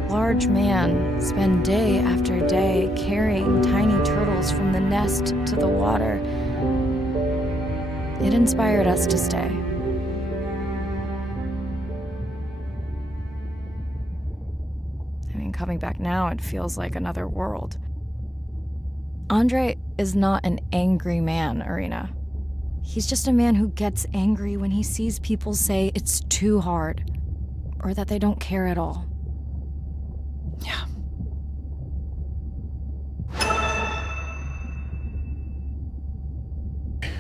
large man spend day after day carrying tiny turtles from the nest to the water, it inspired us to stay. I mean, coming back now, it feels like another world. Andre is not an angry man, Irina. He's just a man who gets angry when he sees people say it's too hard, or that they don't care at all. Yeah.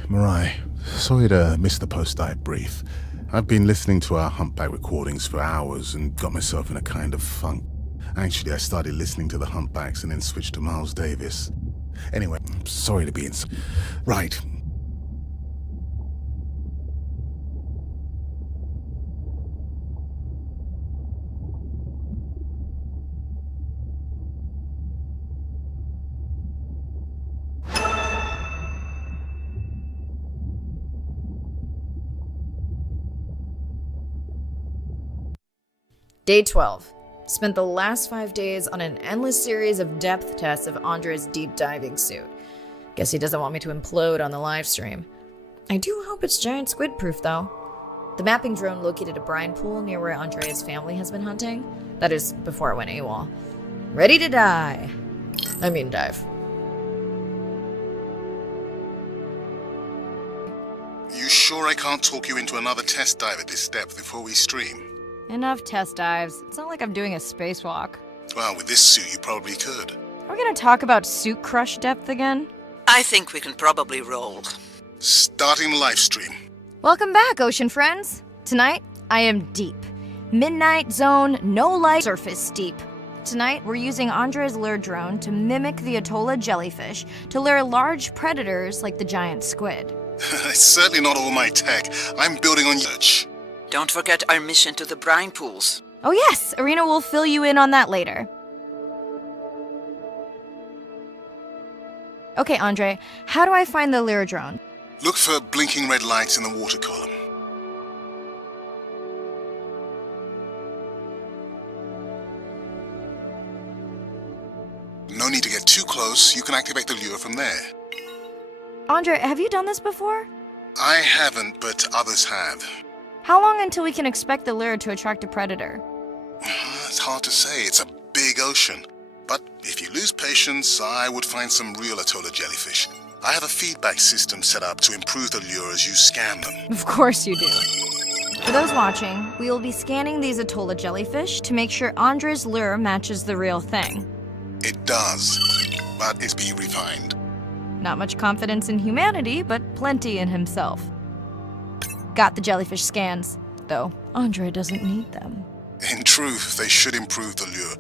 Mirai, sorry to miss the post-dive brief. I've been listening to our humpback recordings for hours and got myself in a kind of funk. Actually, I started listening to the humpbacks and then switched to Miles Davis. Anyway, sorry to be in... Right. Day 12. Spent the last 5 days on an endless series of depth tests of Andre's deep diving suit. Guess he doesn't want me to implode on the live stream. I do hope it's giant squid proof though. The mapping drone located a brine pool near where Andre's family has been hunting. That is before it went AWOL. Ready to dive. You sure I can't talk you into another test dive at this depth before we stream? Enough test dives. It's not like I'm doing a spacewalk. Well, with this suit, you probably could. Are we gonna talk about suit crush depth again? I think we can probably roll. Starting the live stream. Welcome back, ocean friends. Tonight, I am deep. Midnight zone, no light, surface deep. Tonight, we're using Andre's lure drone to mimic the Atolla jellyfish to lure large predators like the giant squid. It's certainly not all my tech. I'm building on research. Don't forget our mission to the brine pools. Oh yes, Irina will fill you in on that later. Okay, Andre, how do I find the lure drone? Look for blinking red lights in the water column. No need to get too close. You can activate the lure from there. Andre, have you done this before? I haven't, but others have. How long until we can expect the lure to attract a predator? It's hard to say. It's a big ocean. But if you lose patience, I would find some real Atolla jellyfish. I have a feedback system set up to improve the lure as you scan them. Of course you do. For those watching, we will be scanning these Atolla jellyfish to make sure Andre's lure matches the real thing. It does, but it's being refined. Not much confidence in humanity, but plenty in himself. Got the jellyfish scans, though Andre doesn't need them. In truth, they should improve the lure.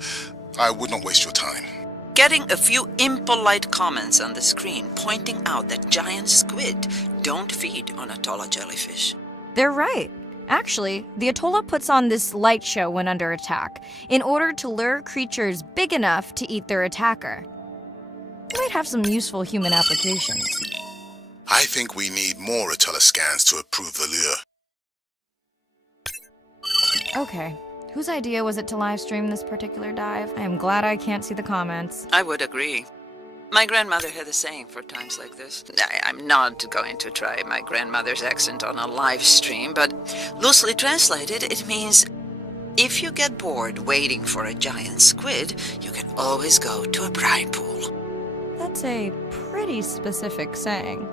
I would not waste your time. Getting a few impolite comments on the screen pointing out that giant squid don't feed on Atolla jellyfish. They're right. Actually, the Atolla puts on this light show when under attack, in order to lure creatures big enough to eat their attacker. It might have some useful human applications. I think we need more Atolla scans to approve the lure. Okay. Whose idea was it to live stream this particular dive? I am glad I can't see the comments. I would agree. My grandmother had a saying for times like this. I'm not going to try my grandmother's accent on a live stream, but loosely translated, it means if you get bored waiting for a giant squid, you can always go to a brine pool. That's a pretty specific saying.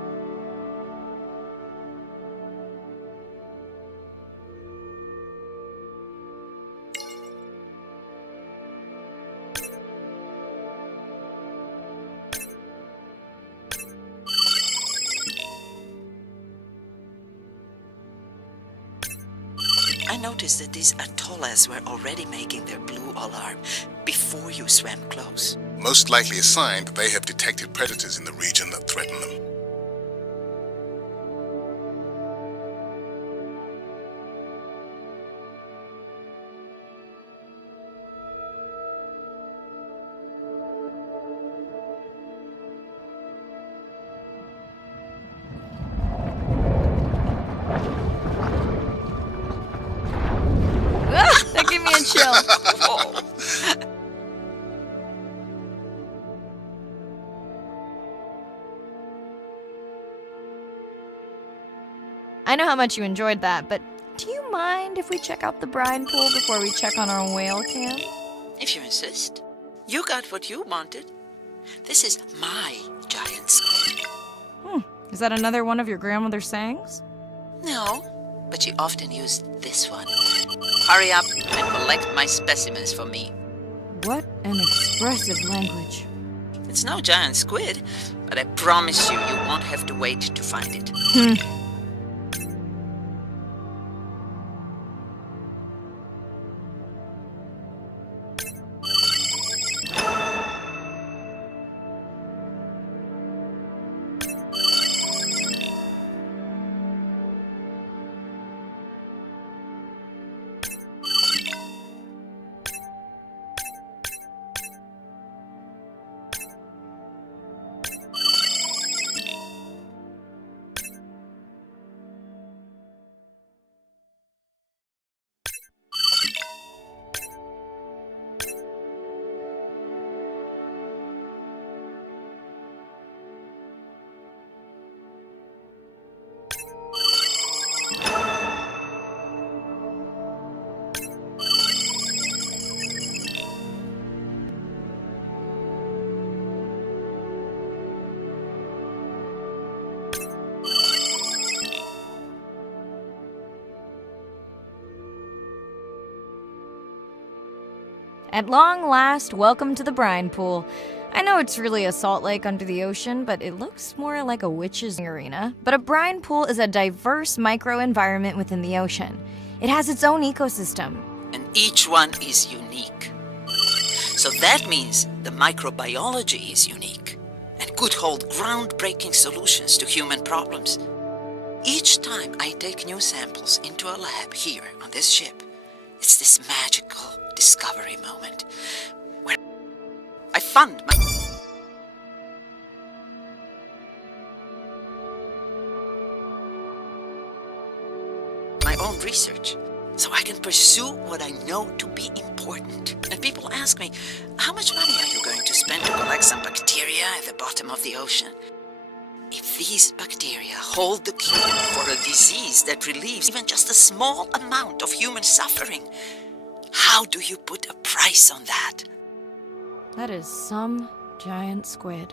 noticed that these atollas were already making their blue alarm before you swam close. Most likely a sign that they have detected predators in the region that threaten them. That gave me a chill. Whoa. I know how much you enjoyed that, but do you mind if we check out the brine pool before we check on our whale cam? If you insist. You got what you wanted. This is my giant squid. Is that another one of your grandmother's sayings? No, but she often used this one. Hurry up and collect my specimens for me. What an expressive language. It's no giant squid, but I promise you, you won't have to wait to find it. At long last, welcome to the brine pool. I know it's really a salt lake under the ocean, but it looks more like a witch's arena. But a brine pool is a diverse microenvironment within the ocean. It has its own ecosystem. And each one is unique. So that means the microbiology is unique and could hold groundbreaking solutions to human problems. Each time I take new samples into a lab here on this ship, it's this magical discovery moment where I fund my own research so I can pursue what I know to be important. And people ask me, how much money are you going to spend to collect some bacteria at the bottom of the ocean? If these bacteria hold the cure for a disease that relieves even just a small amount of human suffering, how do you put a price on that? That is some giant squid.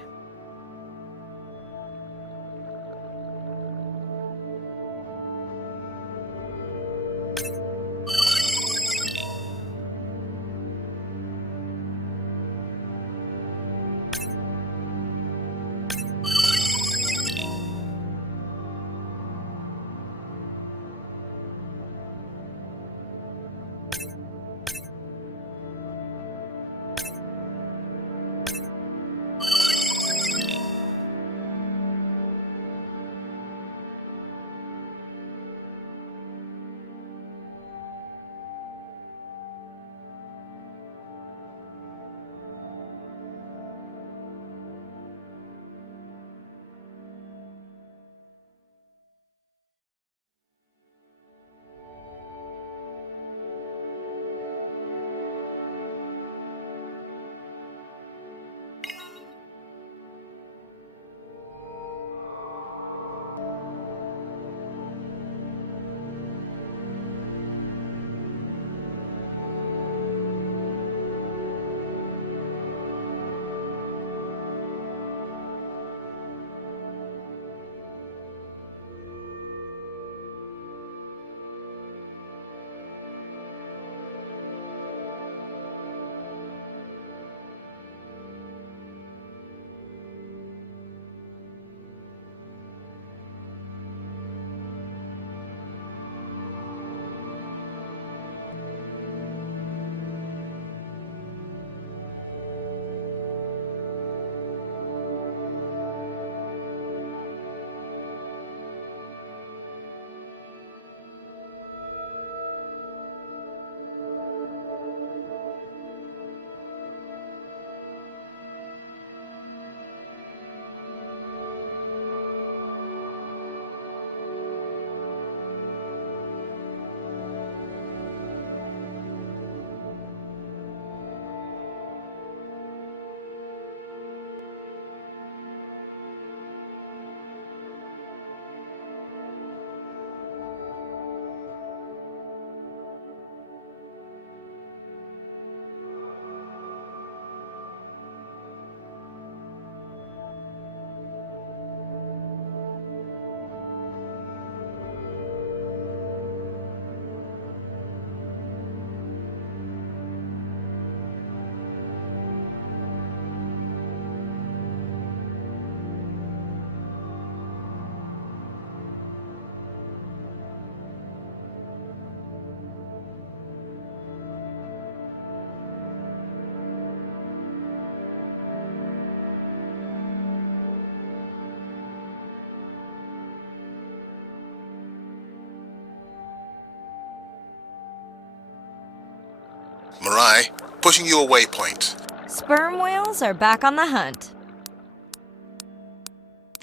Mirai, pushing you a waypoint. Sperm whales are back on the hunt.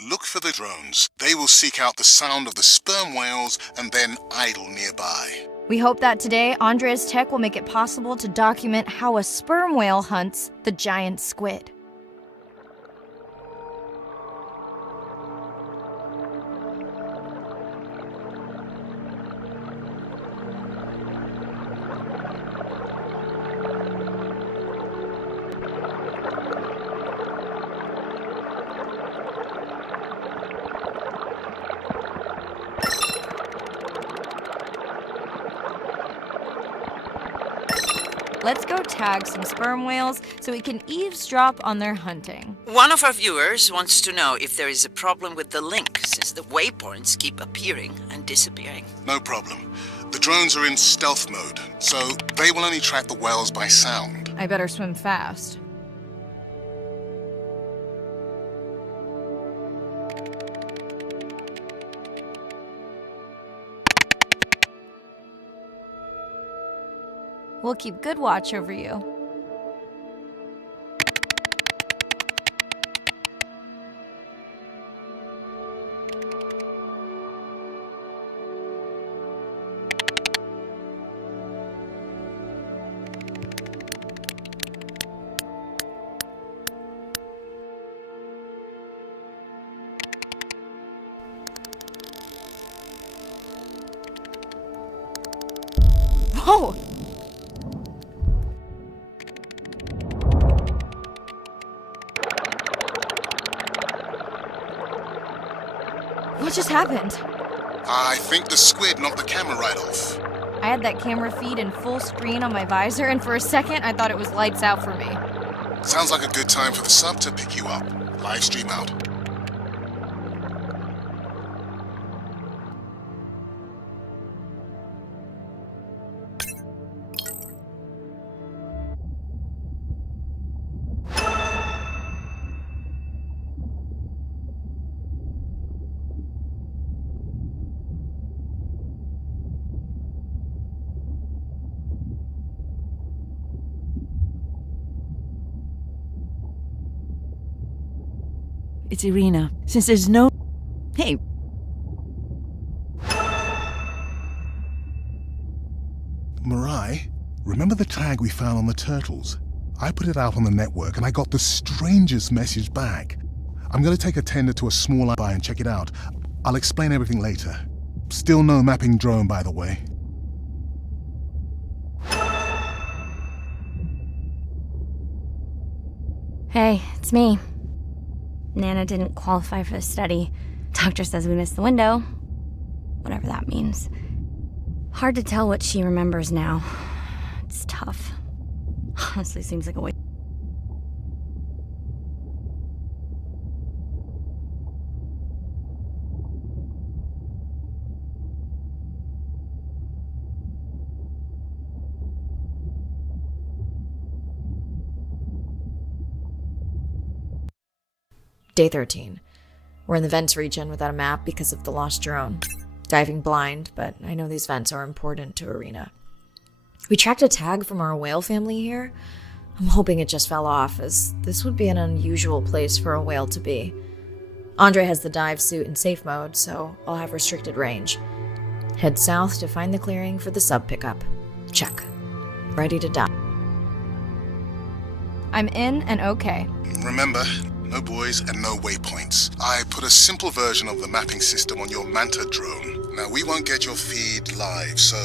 Look for the drones. They will seek out the sound of the sperm whales and then idle nearby. We hope that today, Andrea's tech will make it possible to document how a sperm whale hunts the giant squid. Let's go tag some sperm whales so we can eavesdrop on their hunting. One of our viewers wants to know if there is a problem with the link, since the waypoints keep appearing and disappearing. No problem. The drones are in stealth mode, so they will only track the whales by sound. I better swim fast. We'll keep good watch over you. Whoa! What just happened? I think the squid knocked the camera right off. I had that camera feed in full screen on my visor, and for a second I thought it was lights out for me. Sounds like a good time for the sub to pick you up. Live stream out. It's Irina. Since there's no... Hey. Mirai, remember the tag we found on the turtles? I put it out on the network and I got the strangest message back. I'm going to take a tender to a small buy and check it out. I'll explain everything later. Still no mapping drone, by the way. Hey, it's me. Nana didn't qualify for the study. Doctor says we missed the window. Whatever that means. Hard to tell what she remembers now. It's tough. Honestly, seems like a waste. Day 13. We're in the vents region without a map because of the lost drone. Diving blind, but I know these vents are important to Irina. We tracked a tag from our whale family here. I'm hoping it just fell off, as this would be an unusual place for a whale to be. Andre has the dive suit in safe mode, so I'll have restricted range. Head south to find the clearing for the sub pickup. Check. Ready to dive. I'm in and okay. Remember, no buoys and no waypoints. I put a simple version of the mapping system on your Manta drone. Now, we won't get your feed live, so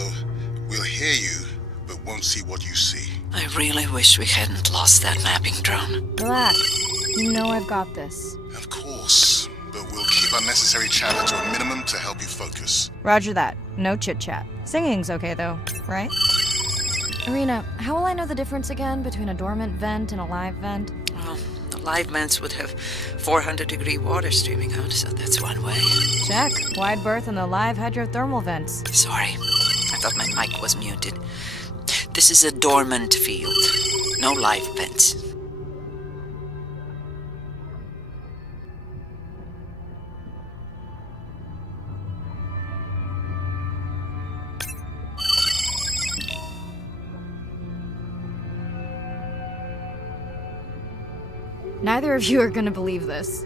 we'll hear you, but won't see what you see. I really wish we hadn't lost that mapping drone. Relax. You know I've got this. Of course, but we'll keep unnecessary chatter to a minimum to help you focus. Roger that. No chit-chat. Singing's okay, though, right? Irina, how will I know the difference again between a dormant vent and a live vent? Well, the live vents would have 400-degree water streaming out, so that's one way. Check. Wide berth in the live hydrothermal vents. Sorry, I thought my mic was muted. This is a dormant field. No live vents. Neither of you are gonna believe this.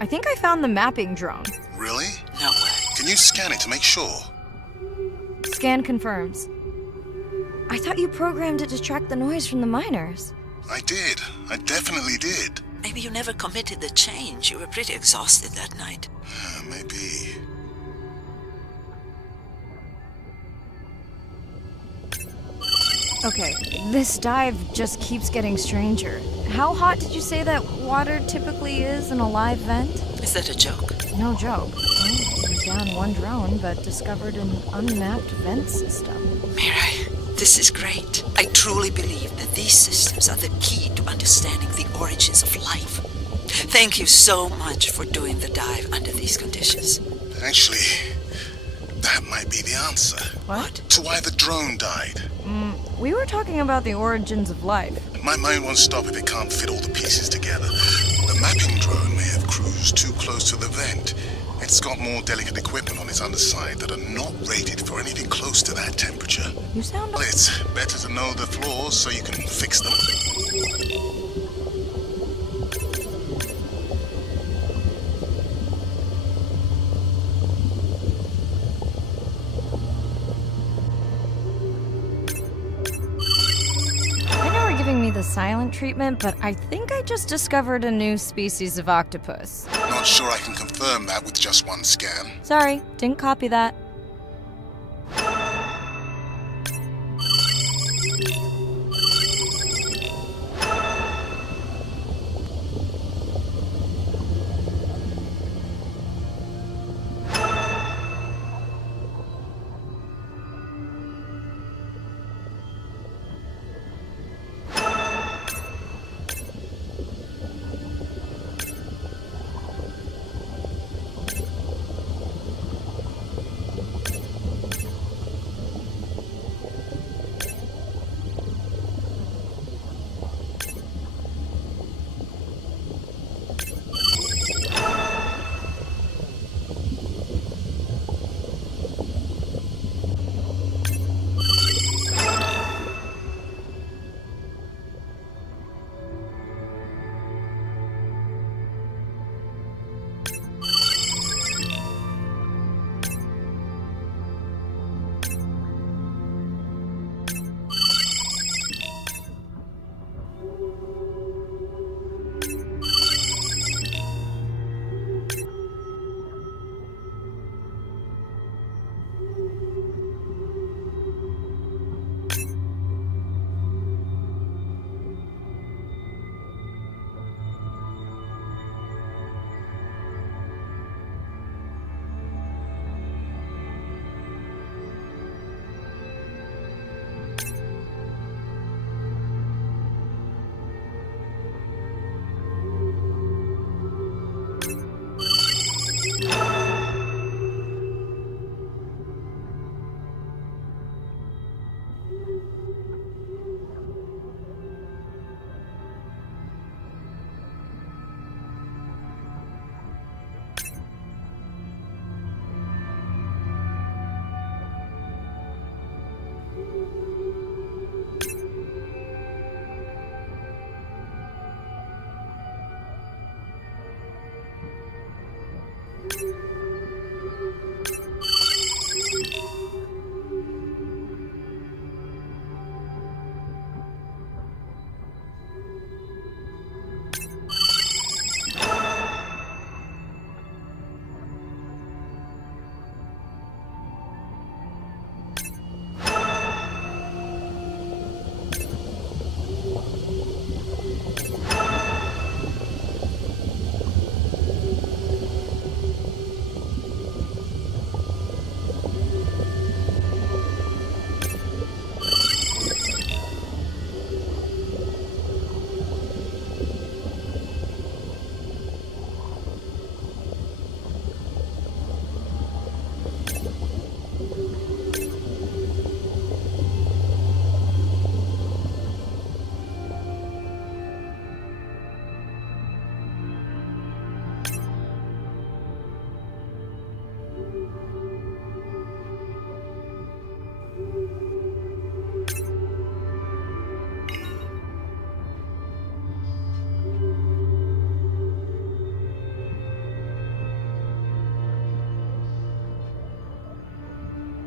I think I found the mapping drone. Really? No way. Can you scan it to make sure? Scan confirms. I thought you programmed it to track the noise from the miners. I did. I definitely did. Maybe you never committed the change. You were pretty exhausted that night. Maybe. Okay, this dive just keeps getting stranger. How hot did you say that water typically is in a live vent? Is that a joke? No joke. Oh, we're down one drone, but discovered an unmapped vent system. Mirai, this is great. I truly believe that these systems are the key to understanding the origins of life. Thank you so much for doing the dive under these conditions. Actually, that might be the answer. What? To why the drone died. We were talking about the origins of life. My mind won't stop if it can't fit all the pieces together. The mapping drone may have cruised too close to the vent. It's got more delicate equipment on its underside that are not rated for anything close to that temperature. You sound... Well, it's better to know the flaws so you can fix them. Giving me the silent treatment, but I think I just discovered a new species of octopus. Not sure I can confirm that with just one scan. Sorry, didn't copy that.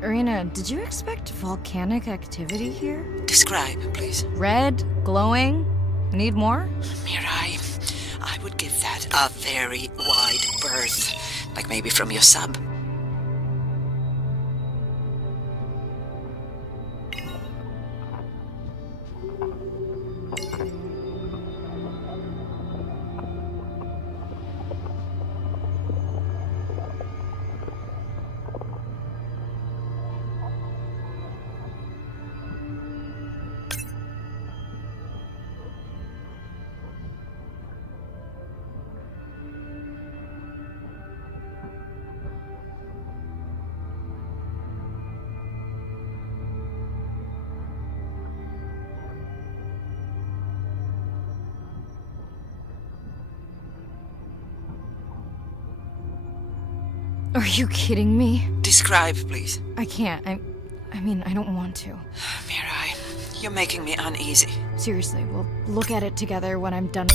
Irina, did you expect volcanic activity here? Describe, please. Red, glowing. Need more? Mirai, I would give that a very wide berth. Like maybe from your sub. Are you kidding me? Describe, please. I can't. I mean, I don't want to. Mirai, you're making me uneasy. Seriously, we'll look at it together when I'm done.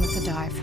With the dive.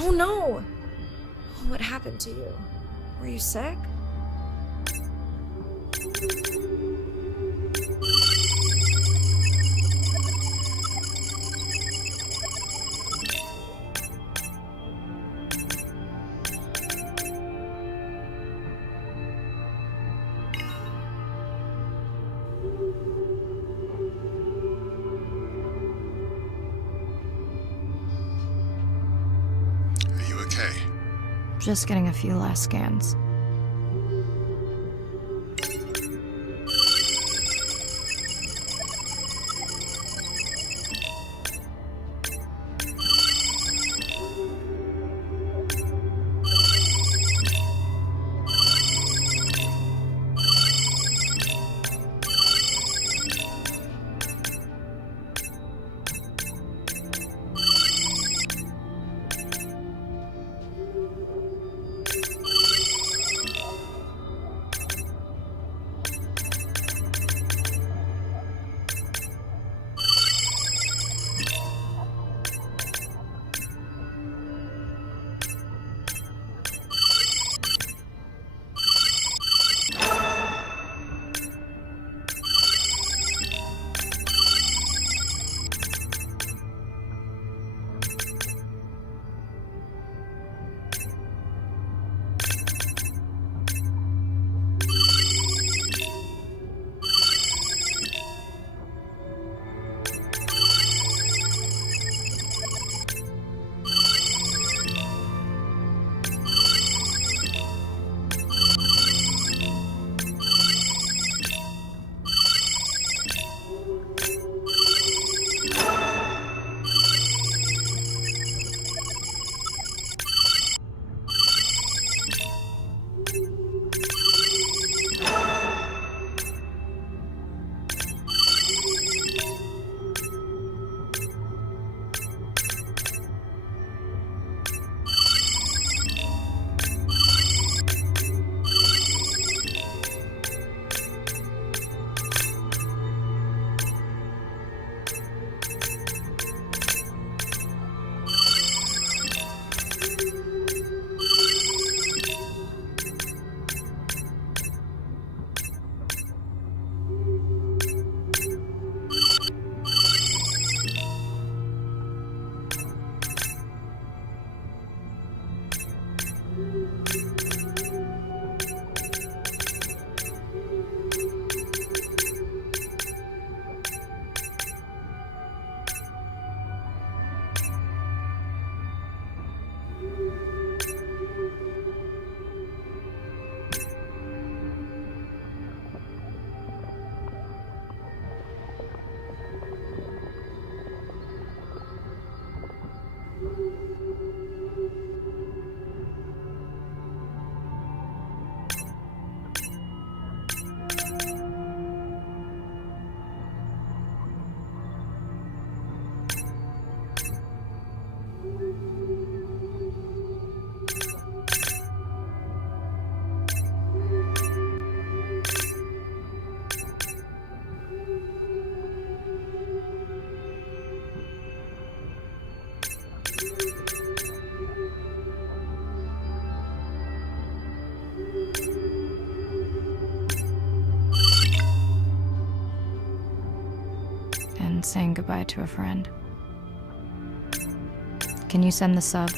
Oh no! What happened to you? Were you sick? Are you okay? Just getting a few last scans. saying goodbye to a friend. Can you send the sub?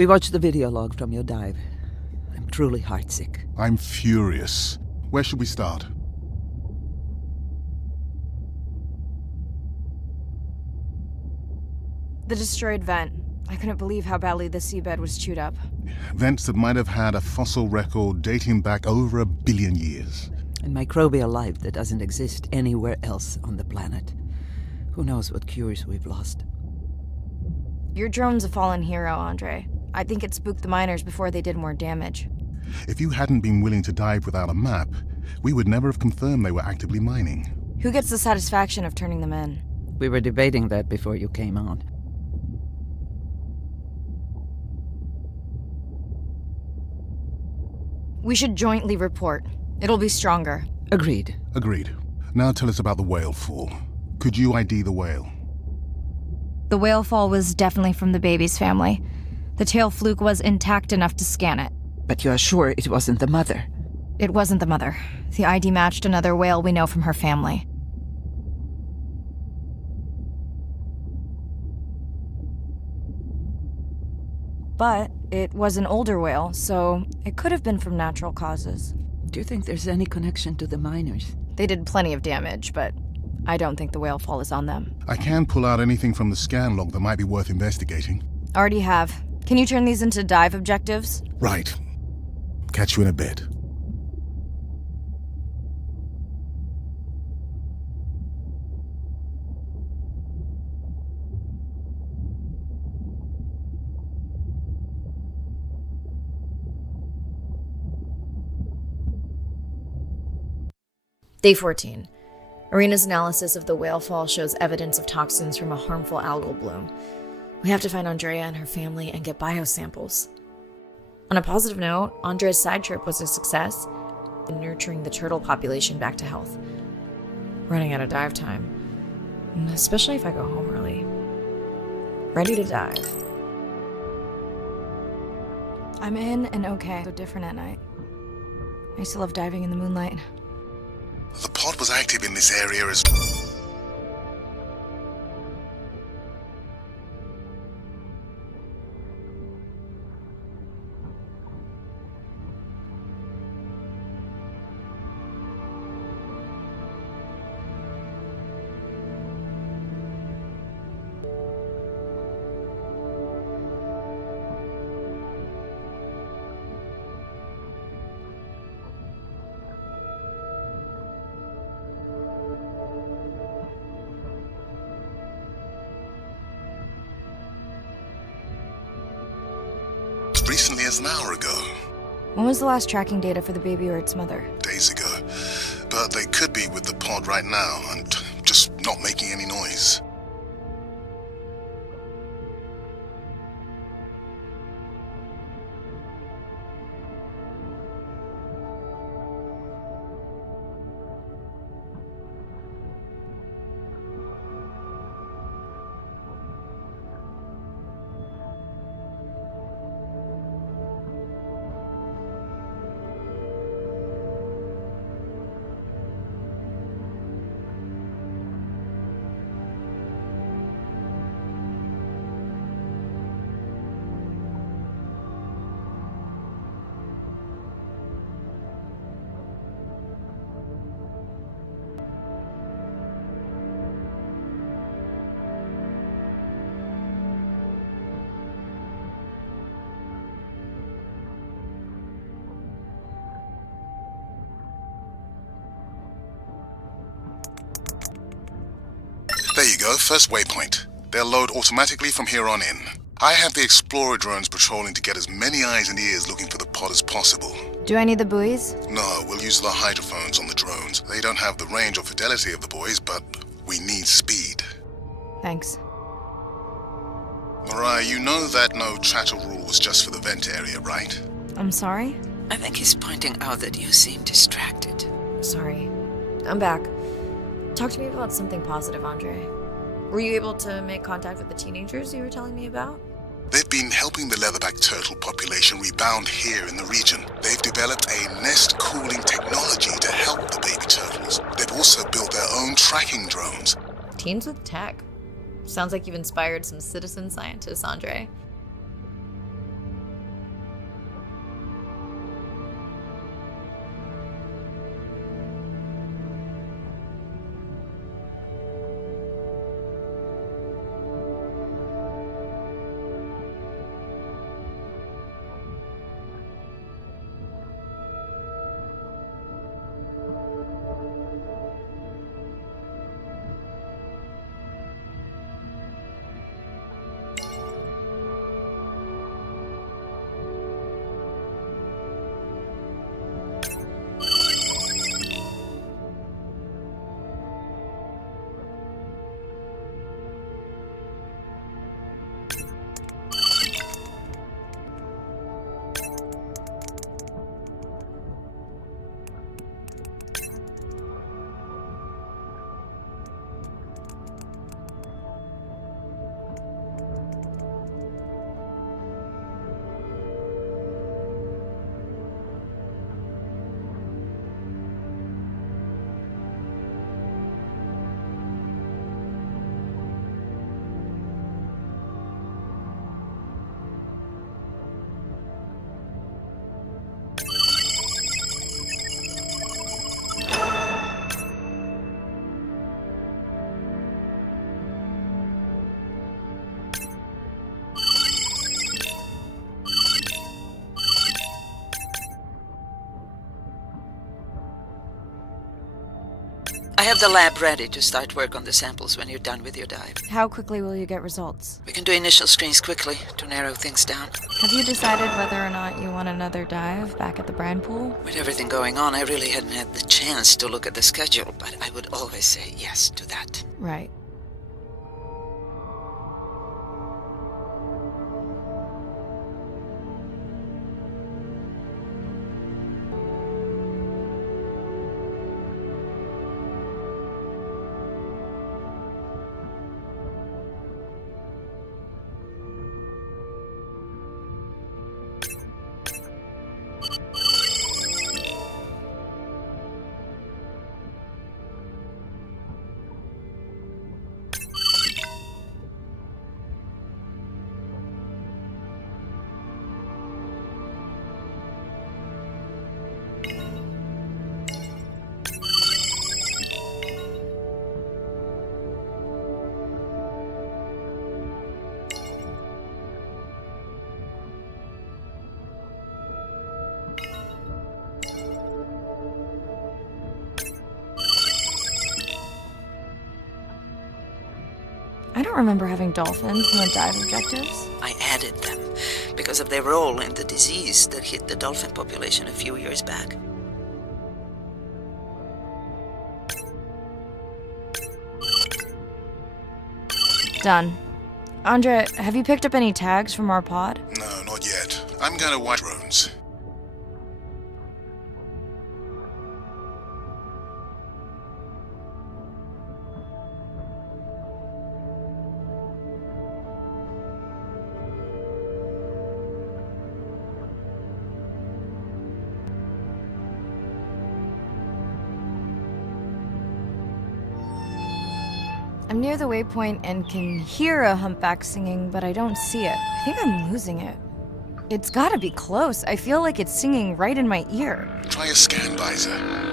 We watched the video log from your dive. I'm truly heartsick. I'm furious. Where should we start? The destroyed vent. I couldn't believe how badly the seabed was chewed up. Vents that might have had a fossil record dating back over 1 billion years. And microbial life that doesn't exist anywhere else on the planet. Who knows what cures we've lost. Your drone's a fallen hero, Andre. I think it spooked the miners before they did more damage. If you hadn't been willing to dive without a map, we would never have confirmed they were actively mining. Who gets the satisfaction of turning them in? We were debating that before you came on. We should jointly report. It'll be stronger. Agreed. Agreed. Now tell us about the whale fall. Could you ID the whale? The whale fall was definitely from the baby's family. The tail fluke was intact enough to scan it. But you are sure it wasn't the mother? It wasn't the mother. The ID matched another whale we know from her family. But it was an older whale, so it could have been from natural causes. Do you think there's any connection to the miners? They did plenty of damage, but I don't think the whale fall is on them. I can pull out anything from the scan log that might be worth investigating. Already have. Can you turn these into dive objectives? Right. Catch you in a bit. Day 14. Arena's analysis of the whale fall shows evidence of toxins from a harmful algal bloom. We have to find Andrea and her family and get biosamples. On a positive note, Andrea's side trip was a success in nurturing the turtle population back to health. Running out of dive time, especially if I go home early. Ready to dive. I'm in and okay. So different at night. I used to love diving in the moonlight. The pod was active in this area as... recently as an hour ago. When was the last tracking data for the baby or its mother? Days ago. But they could be with the pod right now and just not making any noise. There you go, first waypoint. They'll load automatically from here on in. I have the Explorer drones patrolling to get as many eyes and ears looking for the pod as possible. Do I need the buoys? No, we'll use the hydrophones on the drones. They don't have the range or fidelity of the boys, but we need speed. Thanks. Mariah, you know that no chatter rule was just for the vent area, right? I'm sorry? I think he's pointing out that you seem distracted. Sorry. I'm back. Talk to me about something positive, Andre. Were you able to make contact with the teenagers you were telling me about? They've been helping the leatherback turtle population rebound here in the region. They've developed a nest cooling technology to help the baby turtles. They've also built their own tracking drones. Teens with tech. Sounds like you've inspired some citizen scientists, Andre. I have the lab ready to start work on the samples when you're done with your dive. How quickly will you get results? We can do initial screens quickly to narrow things down. Have you decided whether or not you want another dive back at the brine pool? With everything going on, I really hadn't had the chance to look at the schedule, but I would always say yes to that. Right. I don't remember having dolphins in the dive objectives. I added them because of their role in the disease that hit the dolphin population a few years back. Done. Andre, have you picked up any tags from our pod? No, not yet. I'm going to watch drones. I'm near the waypoint and can hear a humpback singing, but I don't see it. I think I'm losing it. It's gotta be close. I feel like it's singing right in my ear. Try a scan visor.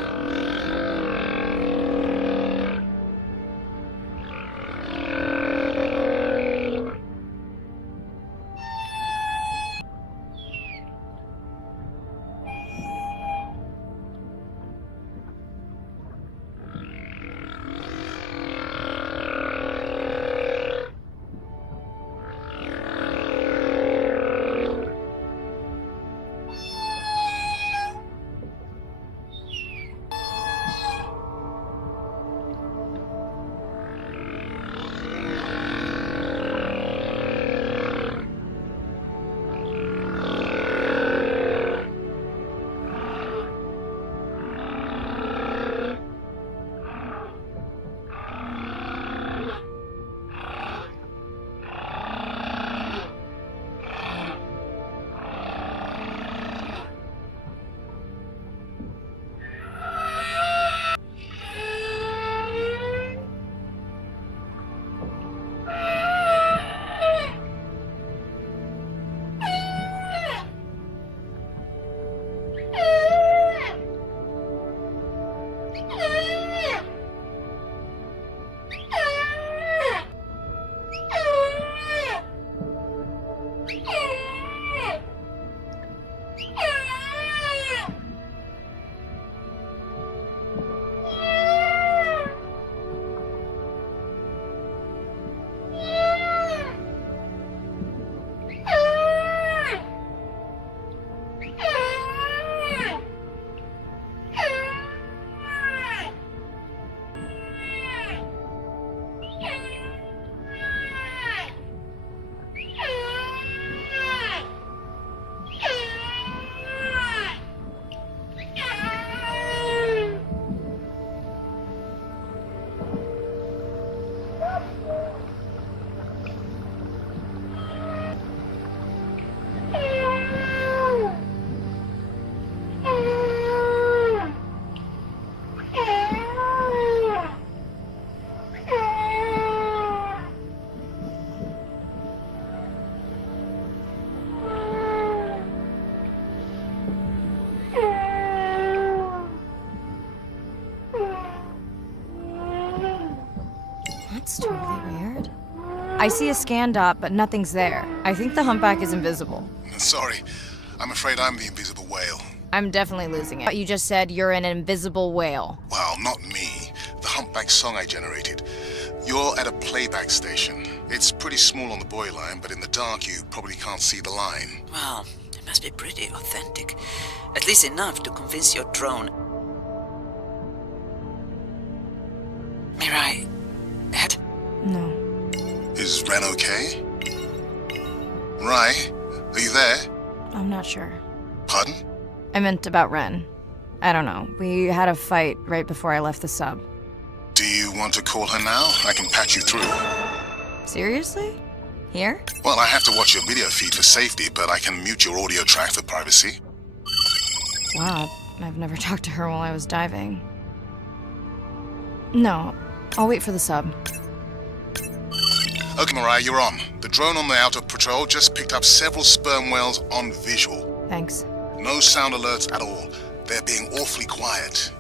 That's totally weird. I see a scan dot, but nothing's there. I think the humpback is invisible. Sorry, I'm afraid I'm the invisible whale. I'm definitely losing it. But you just said you're an invisible whale. Well, not me. The humpback song I generated. You're at a playback station. It's pretty small on the buoy line, but in the dark you probably can't see the line. Well, it must be pretty authentic. At least enough to convince your drone. Mirai, Ed? No. Is Ren okay? Rai, are you there? I'm not sure. Pardon? I meant about Ren. I don't know. We had a fight right before I left the sub. Do you want to call her now? I can patch you through. Seriously? Here? Well, I have to watch your video feed for safety, but I can mute your audio track for privacy. Wow, I've never talked to her while I was diving. No, I'll wait for the sub. Okay, Mariah, you're on. The drone on the outer patrol just picked up several sperm whales on visual. Thanks. No sound alerts at all. They're being awfully quiet.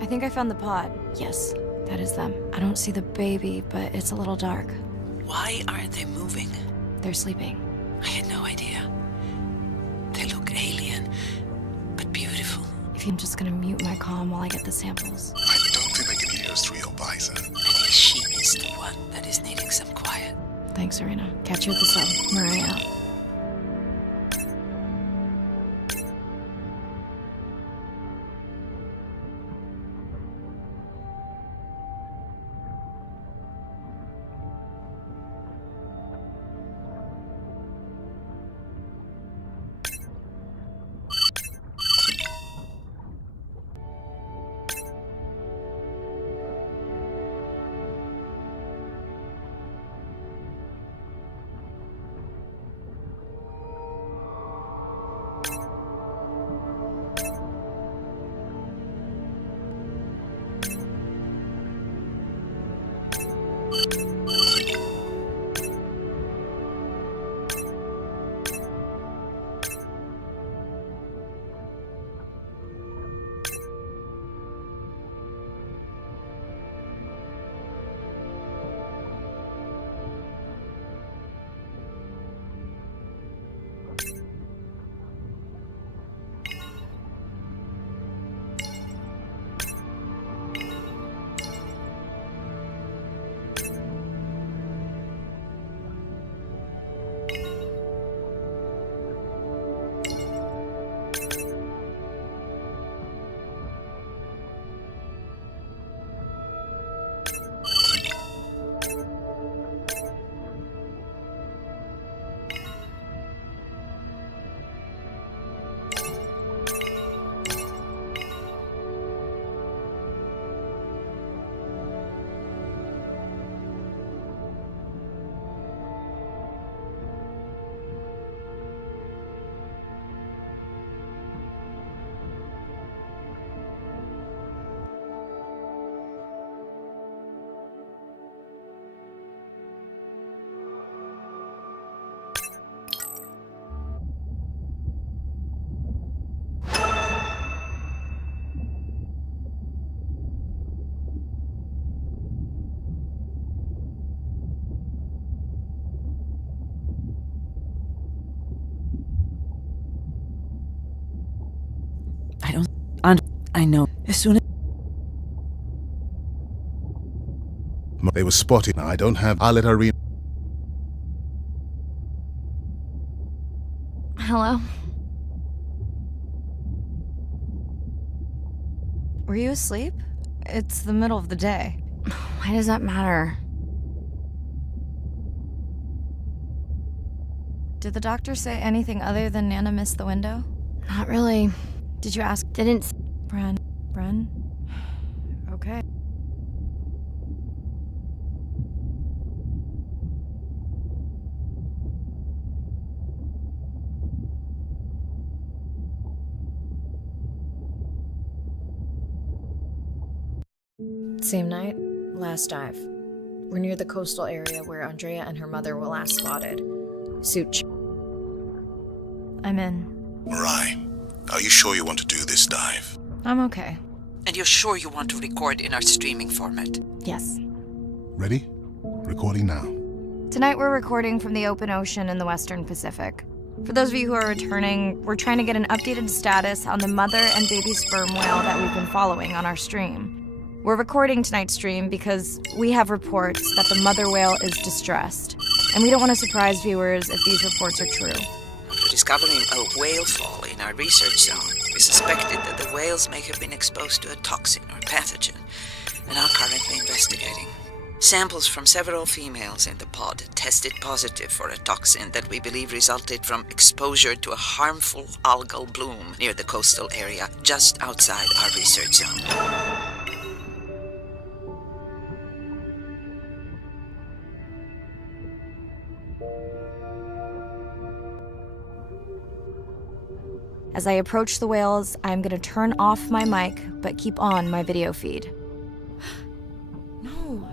I think I found the pod. Yes, that is them. I don't see the baby, but it's a little dark. Why aren't they moving? They're sleeping. I had no idea. They look alien, but beautiful. If you're just gonna mute my comm while I get the samples. I don't think they can hear us through your visor. I think she is the one that is needing some quiet. Thanks, Serena. Catch you at the sub. Mariah out. I know. As soon as... They were spotted. I don't have... I'll let her read. Hello? Were you asleep? It's the middle of the day. Why does that matter? Did the doctor say anything other than Nana missed the window? Not really. Did you ask Didn't. Bren? Okay. Same night, last dive. We're near the coastal area where Andrea and her mother were last spotted. Suit. I'm in. Mirai, are you sure you want to do this dive? I'm okay. And you're sure you want to record in our streaming format? Yes. Ready? Recording now. Tonight we're recording from the open ocean in the Western Pacific. For those of you who are returning, we're trying to get an updated status on the mother and baby sperm whale that we've been following on our stream. We're recording tonight's stream because we have reports that the mother whale is distressed, and we don't want to surprise viewers if these reports are true. After discovering a whale fall in our research zone, we suspected that the whales may have been exposed to a toxin or pathogen, and are currently investigating. Samples from several females in the pod tested positive for a toxin that we believe resulted from exposure to a harmful algal bloom near the coastal area just outside our research zone. As I approach the whales, I'm going to turn off my mic, but keep on my video feed. No.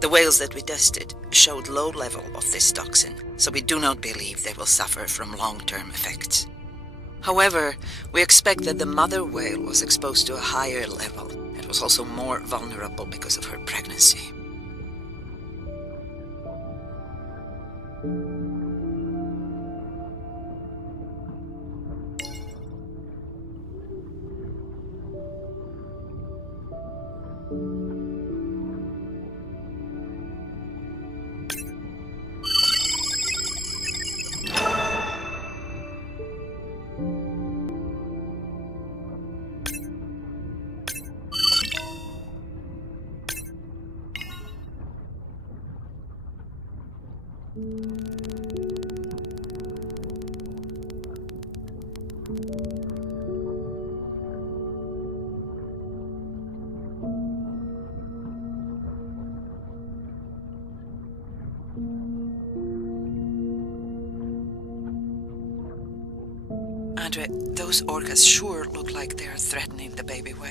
The whales that we tested showed low level of this toxin, so we do not believe they will suffer from long-term effects. However, we expect that the mother whale was exposed to a higher level and was also more vulnerable because of her pregnancy. Andre, those orcas sure look like they are threatening the baby whale.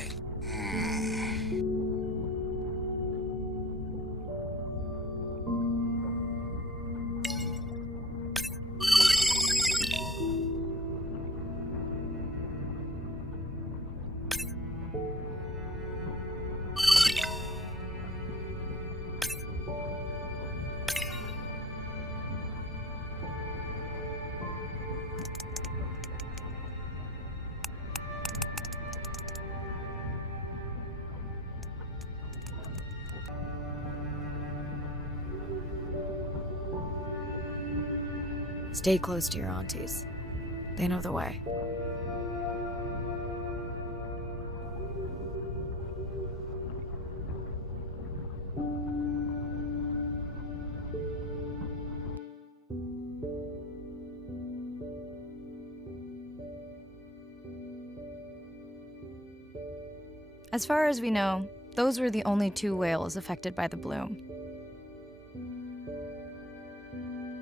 Stay close to your aunties. They know the way. As far as we know, those were the only 2 whales affected by the bloom.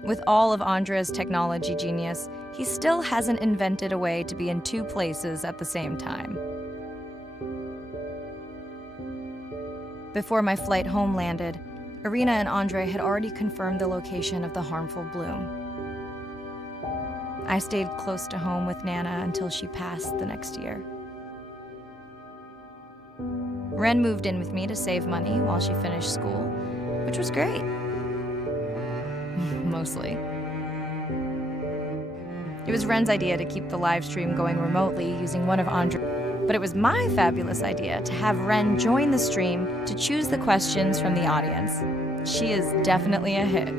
With all of Andrea's technology genius, he still hasn't invented a way to be in 2 places at the same time. Before my flight home landed, Irina and Andre had already confirmed the location of the harmful bloom. I stayed close to home with Nana until she passed the next year. Ren moved in with me to save money while she finished school, which was great. Mostly. It was Ren's idea to keep the live stream going remotely using one of Andre. But it was my fabulous idea to have Ren join the stream to choose the questions from the audience. She is definitely a hit.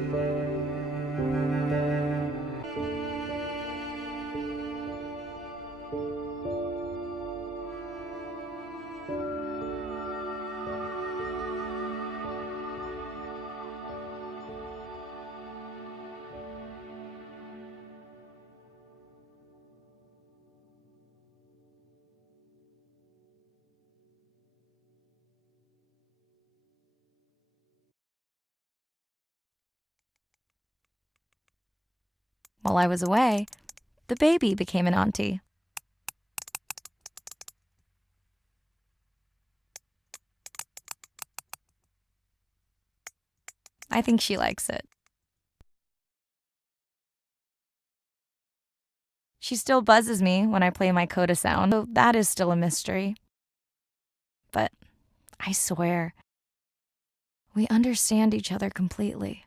While I was away, the baby became an auntie. I think she likes it. She still buzzes me when I play my coda sound, so that is still a mystery. But I swear, we understand each other completely.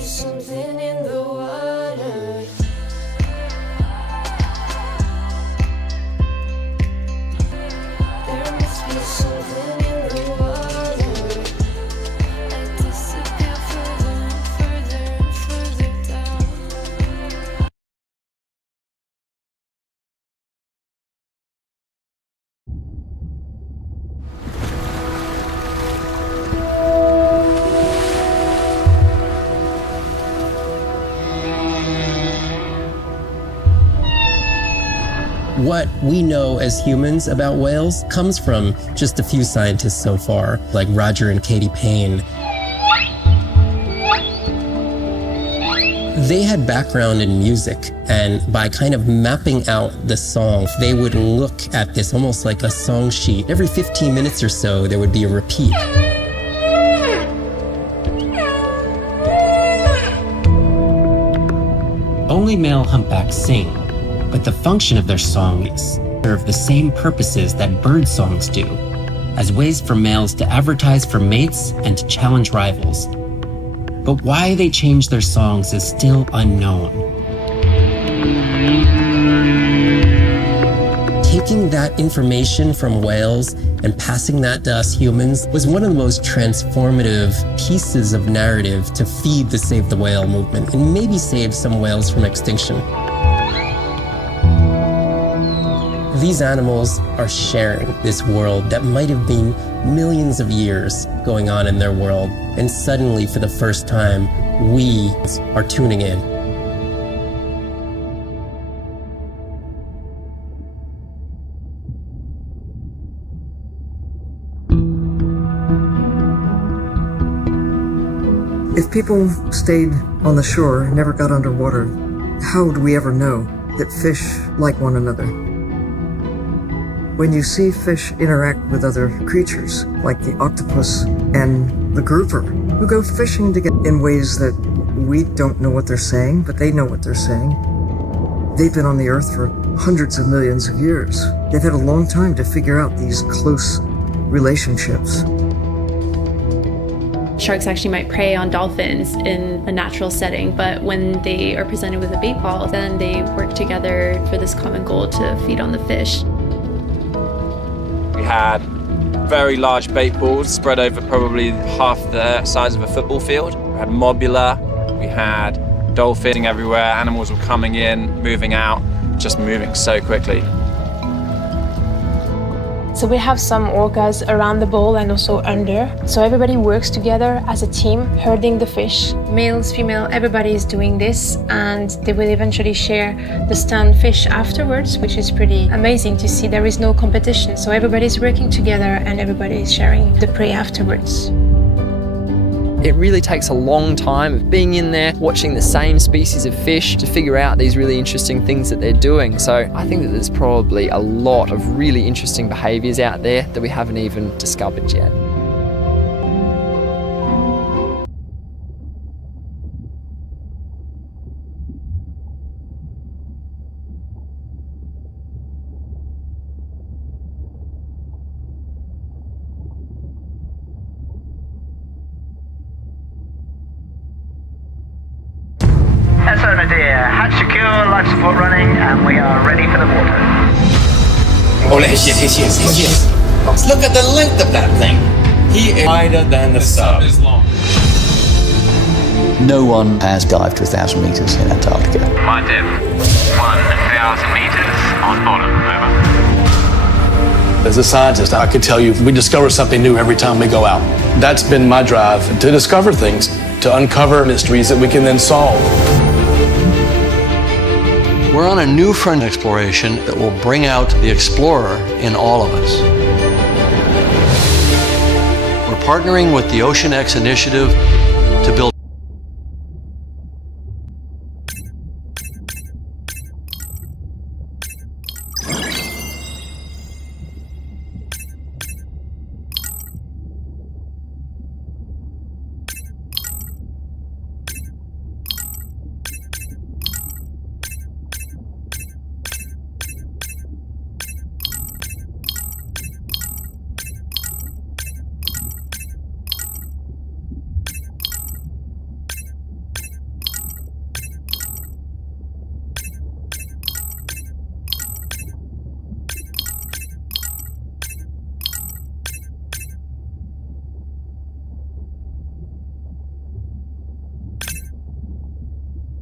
Something in the water. There must be something in the water. I disappear further and further and further down. What we know as humans about whales comes from just a few scientists so far, like Roger and Katie Payne. They had background in music, and by kind of mapping out the song, they would look at this almost like a song sheet. Every 15 minutes or so, there would be a repeat. Only male humpbacks sing, but the function of their songs serve the same purposes that bird songs do, as ways for males to advertise for mates and to challenge rivals. But why they change their songs is still unknown. Taking that information from whales and passing that to us humans was one of the most transformative pieces of narrative to feed the Save the Whale movement and maybe save some whales from extinction. These animals are sharing this world that might have been millions of years going on in their world, and suddenly, for the first time, we are tuning in. If people stayed on the shore and never got underwater, how would we ever know that fish like one another? When you see fish interact with other creatures, like the octopus and the grouper, who go fishing together in ways that we don't know what they're saying, but they know what they're saying. They've been on the earth for hundreds of millions of years. They've had a long time to figure out these close relationships. Sharks actually might prey on dolphins in a natural setting, but when they are presented with a bait ball, then they work together for this common goal to feed on the fish. We had very large bait balls spread over probably half the size of a football field. We had mobula, we had dolphins everywhere, animals were coming in, moving out, just moving so quickly. So we have some orcas around the bowl and also under. So everybody works together as a team, herding the fish. Males, female, everybody is doing this, and they will eventually share the stunned fish afterwards, which is pretty amazing to see. There is no competition, so everybody's working together and everybody is sharing the prey afterwards. It really takes a long time of being in there, watching the same species of fish to figure out these really interesting things that they're doing. So I think that there's probably a lot of really interesting behaviours out there that we haven't even discovered yet. SO Nadir, hatch secure, life support running, and we are ready for the water. Oh, yes. Look at the length of that thing. He is wider than the sub. No one has dived to 1,000 meters in Antarctica. My depth, 1,000 meters on bottom, over. As a scientist, I could tell you we discover something new every time we go out. That's been my drive, to discover things, to uncover mysteries that we can then solve. We're on a new front exploration that will bring out the explorer in all of us. We're partnering with the Ocean X Initiative to build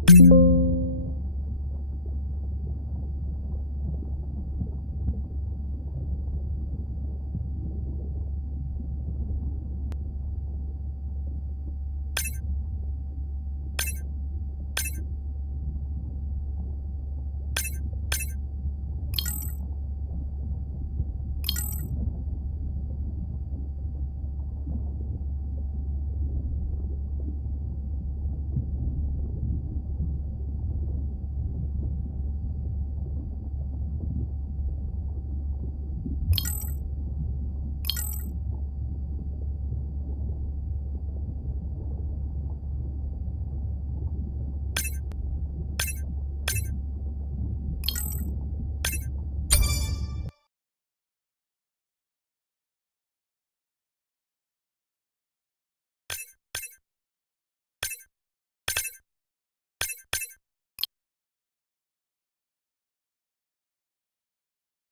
you